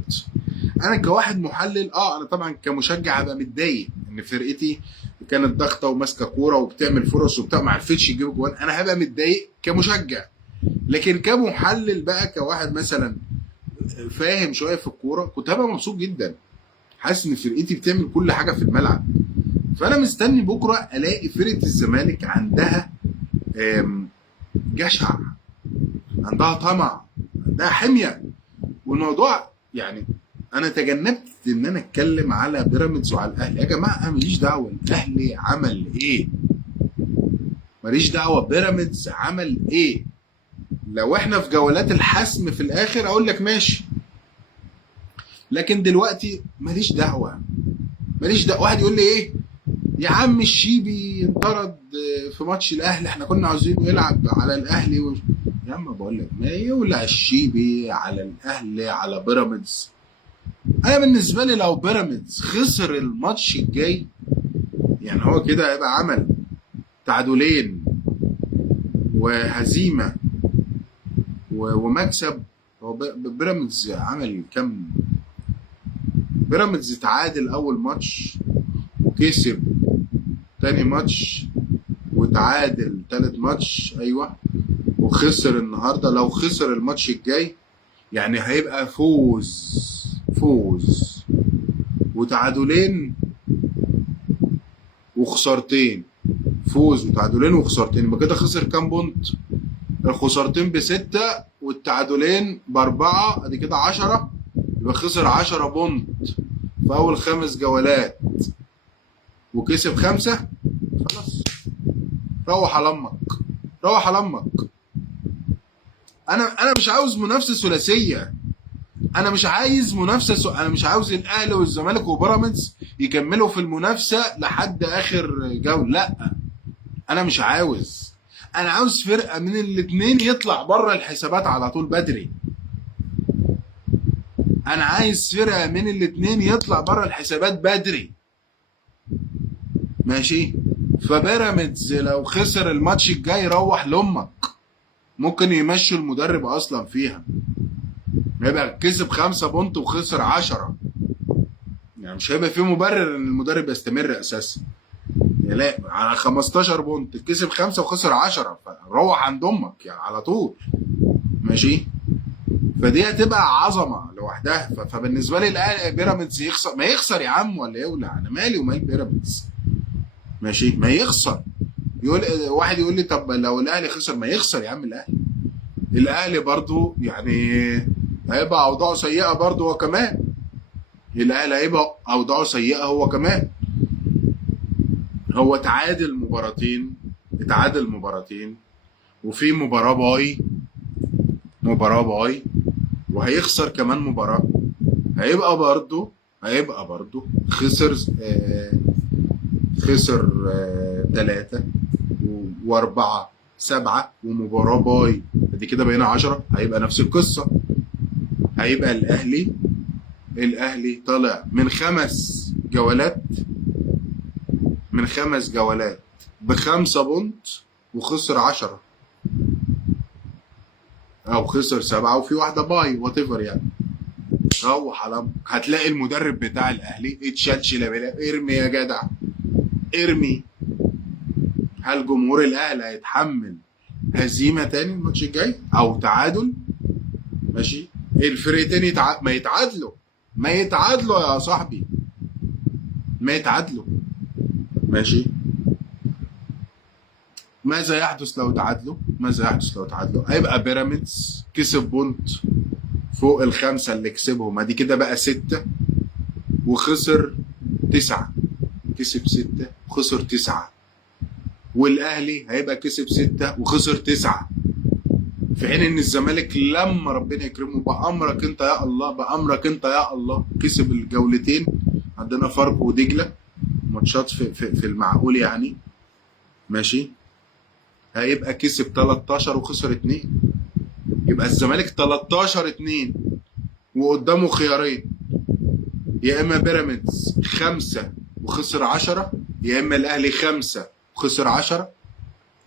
انا كواحد محلل انا طبعا كمشجع هبقى متضايق ان فرقتي كانت ضاغطه وماسكه كوره وبتعمل فرص وبتاع ما عرفتش تجيب جوان، انا هبقى متضايق كمشجع. لكن كمحلل بقى، كواحد مثلا فاهم شويه في الكوره، كنت هبقى مبسوط جدا، حاسس ان فرقتي بتعمل كل حاجه في الملعب. فانا مستني بكره الاقي فرقه الزمالك عندها جشع، عندها طمع، عندها حميه. والموضوع يعني انا تجنبت ان انا اتكلم على بيراميدز وعلى الاهلي. يا جماعه انا ماليش دعوه الاهلي عمل ايه، ماليش دعوه بيراميدز عمل ايه. لو احنا في جولات الحسم في الاخر اقول لك ماشي، لكن دلوقتي ماليش دعوه. واحد يقول لي ايه يا عم الشيبي انطرد في ماتش الاهلي، احنا كنا عاوزينه يلعب على الاهلي يا عم بقول لك ما يولع الشيبي على الاهلي على بيراميدز. انا بالنسبه لي لو بيراميدز خسر الماتش الجاي، يعني هو كده هيبقى عمل تعادلين وهزيمه ومكسب. هو بيراميدز عمل كام؟ بيراميدز تعادل اول ماتش وكسب تاني ماتش وتعادل تالت ماتش، ايوه، وخسر النهارده. لو خسر الماتش الجاي يعني هيبقى فوز وتعادلين وخسارتين، فوز وتعادلين وخسارتين، يبقى كده خسر كام بونت؟ الخسارتين ب6 والتعادلين ب4، ادي كده 10، يبقى خسر 10 بونت في اول 5 جولات وكسب 5. خلاص روح على امك. انا مش عاوز منافسه ثلاثيه، انا مش عاوز الاهلي والزمالك وبيراميدز يكملوا في المنافسه لحد اخر جوله، لا انا مش عاوز. انا عاوز فرقه من الاثنين يطلع بره الحسابات على طول بدري. انا عايز فرقه من الاثنين يطلع بره الحسابات بدري، ماشي. فبيراميدز لو خسر الماتش الجاي روح لامك، ممكن يمشوا المدرب اصلا فيها، يبقى كسب 5 بونت وخسر 10، يعني مش هيبقى فيه مبرر ان المدرب يستمر اساسا. لا على 15 بونت كسب 5 وخسر 10، فروح عند امك يعني على طول. ماشي. فدي هتبقى عظمه لوحدها. فبالنسبه لي الاهلي بيراميدز يخسر، ما يخسر يا عم ولا يولع، انا مالي ومال بيراميدز. ماشي، ما يخسر. يقول واحد يقول لي طب لو الاهلي خسر، ما يخسر يا عم الاهلي. الاهلي برضو يعني هيبقى اوضاعه سيئه برضو هو كمان. الاهلي هيبقى اوضاعه سيئه هو كمان. هو اتعادل مباراتين وفي مباراه باي وهيخسر كمان مباراه. هيبقى برضو خسر 3 و4 7 ومباراه باي، دي كده بقينا 10. هيبقى نفس القصه. هيبقى الاهلي طالع من 5 جولات ب5 بونت وخسر 10 او خسر 7 وفي واحده باي وات ايفر يعني. روح على أمك. هتلاقي المدرب بتاع الاهلي اتشال ارمي يا جدع ارمي. هل جمهور الاهلي هيتحمل هزيمه تاني الماتش الجاي او تعادل؟ ماشي. الفرقتين ما يتعادلوا يا صاحبي، ما يتعادلوا. ماشي. ماذا يحدث لو تعادلوا؟ هيبقى بيراميدز كسب بونت فوق ال5 اللي كسبهم، ادي كده بقى 6 وخسر 9. كسب 6 وخسر 9. والاهلي هيبقى كسب 6 وخسر 9. في حين ان الزمالك لما ربنا يكرمه بامرك انت يا الله كسب الجولتين. عندنا فاركو ودجله ماتشات في المعقول يعني. ماشي. هيبقى كسب 13 وخسر 2. يبقى الزمالك 13-2 وقدامه خيارين، يا اما بيراميدز 5 وخسر 10، يا اما الاهلي 5 وخسر 10،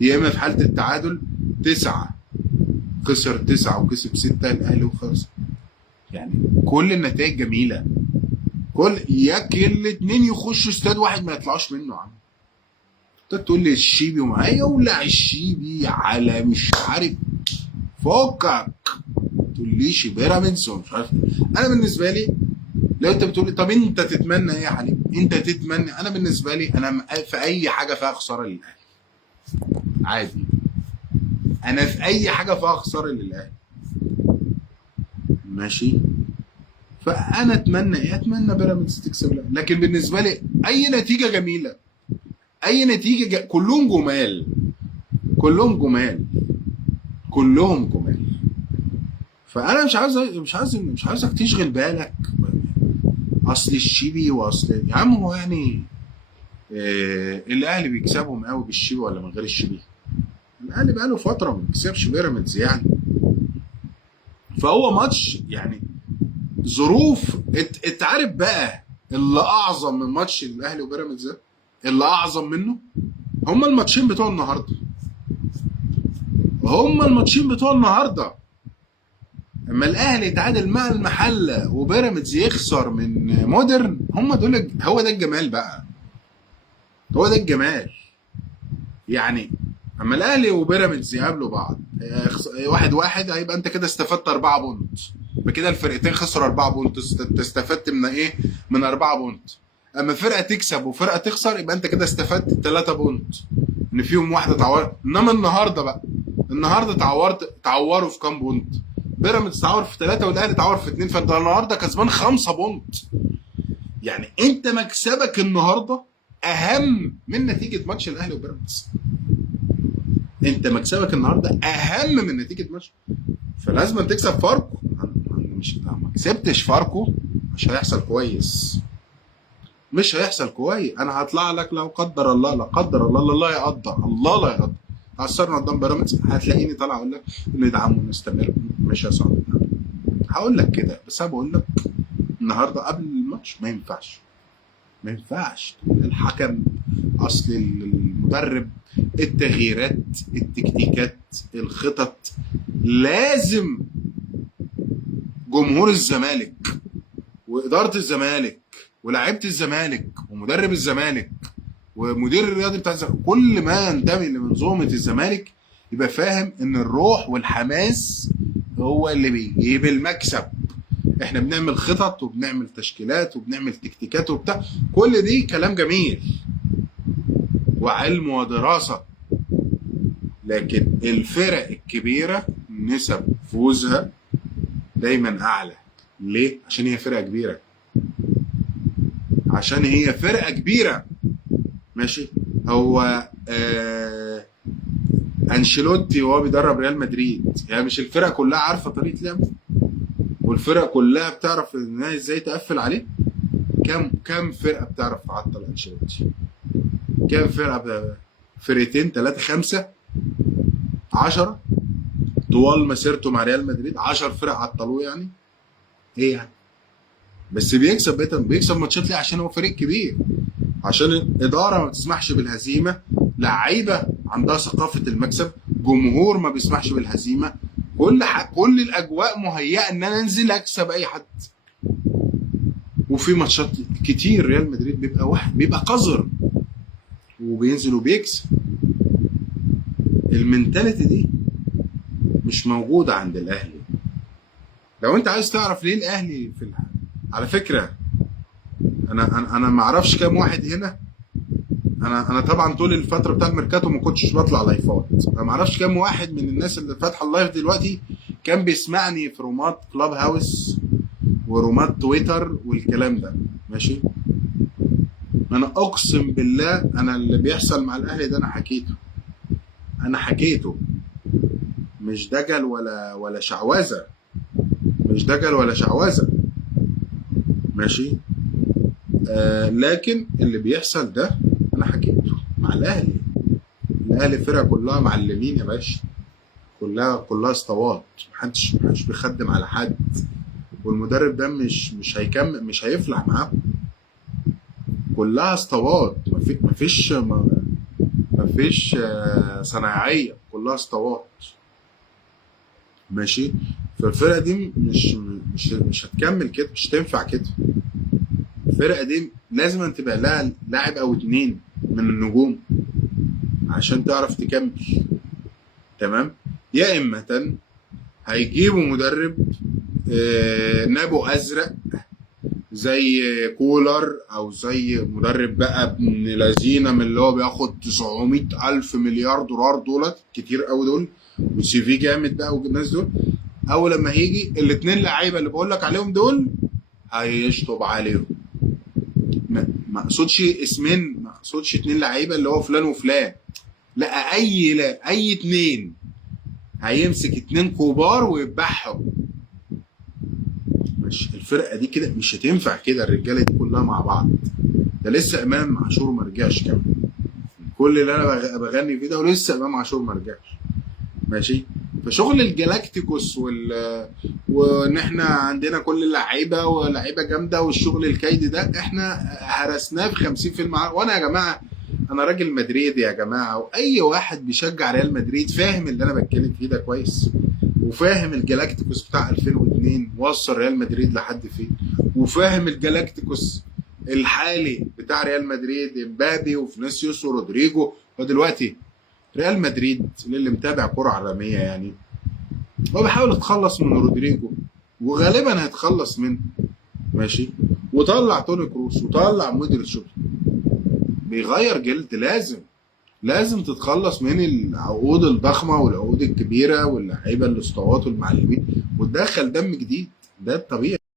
يا اما في حاله التعادل 9 خسر 9 وكسب 6 الاهلي وخسر. يعني كل النتائج جميله. ياكل الاثنين يخشوا استاد واحد ما يطلعوش منه. عم انت تقول لي الشيبي ومعايا يولع الشيبي على مش عارف فكك. تقوليش بيراميدز ومش عارف. انا بالنسبه لي لو انت بتقول لي طب انت تتمنى ايه يا حليم؟ انت تتمنى. انا بالنسبه لي انا في اي حاجه فيها خساره للاهلي عادي. انا في اي حاجه فيها خساره للاهلي ماشي. فانا اتمنى ايه؟ اتمنى بيراميدز تكسب. لكن بالنسبه لي اي نتيجه جميله، اي نتيجه كلهم جمال. فانا مش عاوزك تشغل بالك اصل الشيبي واصل يا عم. هو يعني الاهلي بيكسبهم قوي بالشيبي ولا من غير الشيبي؟ الاهلي بقاله فتره ما بيكسبش بيراميدز يعني. فهو ماتش يعني ظروف. انت عارف بقى اللي اعظم من ماتش الاهلي وبيراميدز ده، اللي اعظم منه هما الماتشين بتوع النهارده. اما الاهلي يتعادل مع المحله وبيراميدز يخسر من مودرن، هم دول. هو ده الجمال بقى، هو ده الجمال يعني. اما الاهلي وبيراميدز يقابلوا بعض 1-1 هيبقى انت كده استفدت 4 بونت. بكده الفرقتين خسروا 4 بونت. انت استفدت من ايه؟ من 4 بونت. اما فرقه تكسب وفرقه تخسر يبقى انت كده استفدت 3 بونت ان فيهم واحده تعور. انما النهارده تعوروا في كام بونت؟ بيراميدز تعور في 3 والاهلي تعور في 2. فانت النهارده كسبان 5 بونت. يعني انت مكسبك النهارده اهم من نتيجه ماتش الاهلي وبيراميدز. انت مكسبك النهارده اهم من نتيجه ماتش. فلازم تكسب فاركو. مش لو ما كسبتش فاركو مش هيحصل كويس. انا هطلع لك لو قدر الله، لا قدر الله، الله لا يقدر عصرنا قدام بيراميدز هتلاقيني طالع اقول لك ندعم ونستمر. مش يا صاحبي، هقول لك كده بس. انا بقول لك النهارده قبل الماتش ما ينفعش تقول الحكم اصل المدرب، التغييرات، التكتيكات، الخطط. لازم جمهور الزمالك واداره الزمالك ولاعيبه الزمالك ومدرب الزمالك ومدير الرياضي بتاع الزمالك، كل ما ينتمي لمنظومه الزمالك يبقى فاهم ان الروح والحماس هو اللي بيجيب المكسب. احنا بنعمل خطط وبنعمل تشكيلات وبنعمل تكتيكات وبتاع، كل دي كلام جميل وعلم ودراسه، لكن الفرق الكبيره نسب فوزها دايما اعلى. ليه؟ عشان هي فرقه كبيره، عشان هي فرقه كبيره. ماشي. هو انشيلوتي وهو بيدرب ريال مدريد، يعني مش الفرقه كلها عارفه طريقه لعبه والفرقه كلها بتعرف انها ازاي تقفل عليه؟ كم فرقه بتعرف تعطل انشيلوتي؟ كم فرقه؟ فرقتين، ثلاثه، خمسه، 10 طوال مسيرته مع ريال مدريد 10 فرق عطلوه يعني؟ ايه يعني؟ بس بيكسب ماتشات ليه؟ عشان هو فريق كبير، عشان الاداره ما بتسمحش بالهزيمه، لعيبه عندها ثقافه المكسب، جمهور ما بيسمحش بالهزيمه، كل الاجواء مهيئه ان انا انزل اكسب اي حد. وفي ماتشات كتير ريال مدريد بيبقى قذر وبينزل وبيكسب. المنتاليتي دي مش موجوده عند الاهلي. لو انت عايز تعرف ليه الاهلي على فكره، انا ما اعرفش كام واحد هنا، انا طبعا طول الفتره بتاع الميركاتو ما كنتش بطلع لايفات، انا ما اعرفش كام واحد من الناس اللي فاتحه اللايف دلوقتي كان بيسمعني في رومات كلاب هاوس ورومات تويتر والكلام ده. ماشي. انا اقسم بالله انا اللي بيحصل مع الاهلي ده انا حكيته، مش دجل ولا شعوذه، مش دجل ولا شعوذه. ماشي. لكن اللي بيحصل ده انا حكيته مع الاهلي فرقه كلها معلمين يا باشا، كلها اسطوات، محدش بيخدم على حد، والمدرب ده مش هيكمل، مش هيفلح معاهم، كلها اسطوات، مفيش صناعيه، كلها اسطوات. ماشي. فالفرقه دي مش هتكمل كده، مش هتنفع كده. الفرقه دي لازم تبقى لها لاعب او اتنين من النجوم عشان تعرف تكمل. تمام. يا اما هيجيبوا مدرب نابو ازرق زي كولر، او زي مدرب بقى ابن لذينه من اللي هو بياخد 900,000 مليار دولار، دولت كتير قوي دول، وسي في جامد بقى والناس دول. اول لما هيجي الاثنين لعيبه اللي بقول لك عليهم دول هيشطب عليهم. ما اقصدش اسمين، ما اقصدش 2 لعيبه اللي هو فلان وفلان، لا اي 2 هيمسك 2 كبار ويذبحهم. مش الفرقه دي كده مش هتنفع كده، الرجاله دي كلها مع بعض. ده لسه امام عاشور ما رجعش كمان، كل اللي انا بغني فيه ده ولسه امام عاشور ما رجعش. ماشي. فشغل الجلاكتيكوس وان احنا عندنا كل اللعيبه ولاعيبه جامده والشغل الكيدي ده احنا هرسناه في 50 فيلم. وانا يا جماعه انا راجل مدريدي يا جماعه، واي واحد بيشجع ريال مدريد فاهم اللي انا بتكلم فيه ده كويس، وفاهم الجلاكتيكوس بتاع 2002 وصل ريال مدريد لحد فين، وفاهم الجلاكتيكوس الحالي بتاع ريال مدريد، امبابي وفينيسيوس ورودريجو. ودلوقتي ريال مدريد اللي متابع كرة عالمية يعني هو بيحاول يتخلص من رودريجو، وغالبا هيتخلص منه. ماشي. وطلع توني كروس وطلع مودريتش، بيغير جلد. لازم تتخلص من العقود الضخمة والعقود الكبيرة واللعيبة الاسطوات والمعلمين وتدخل دم جديد، ده الطبيعي.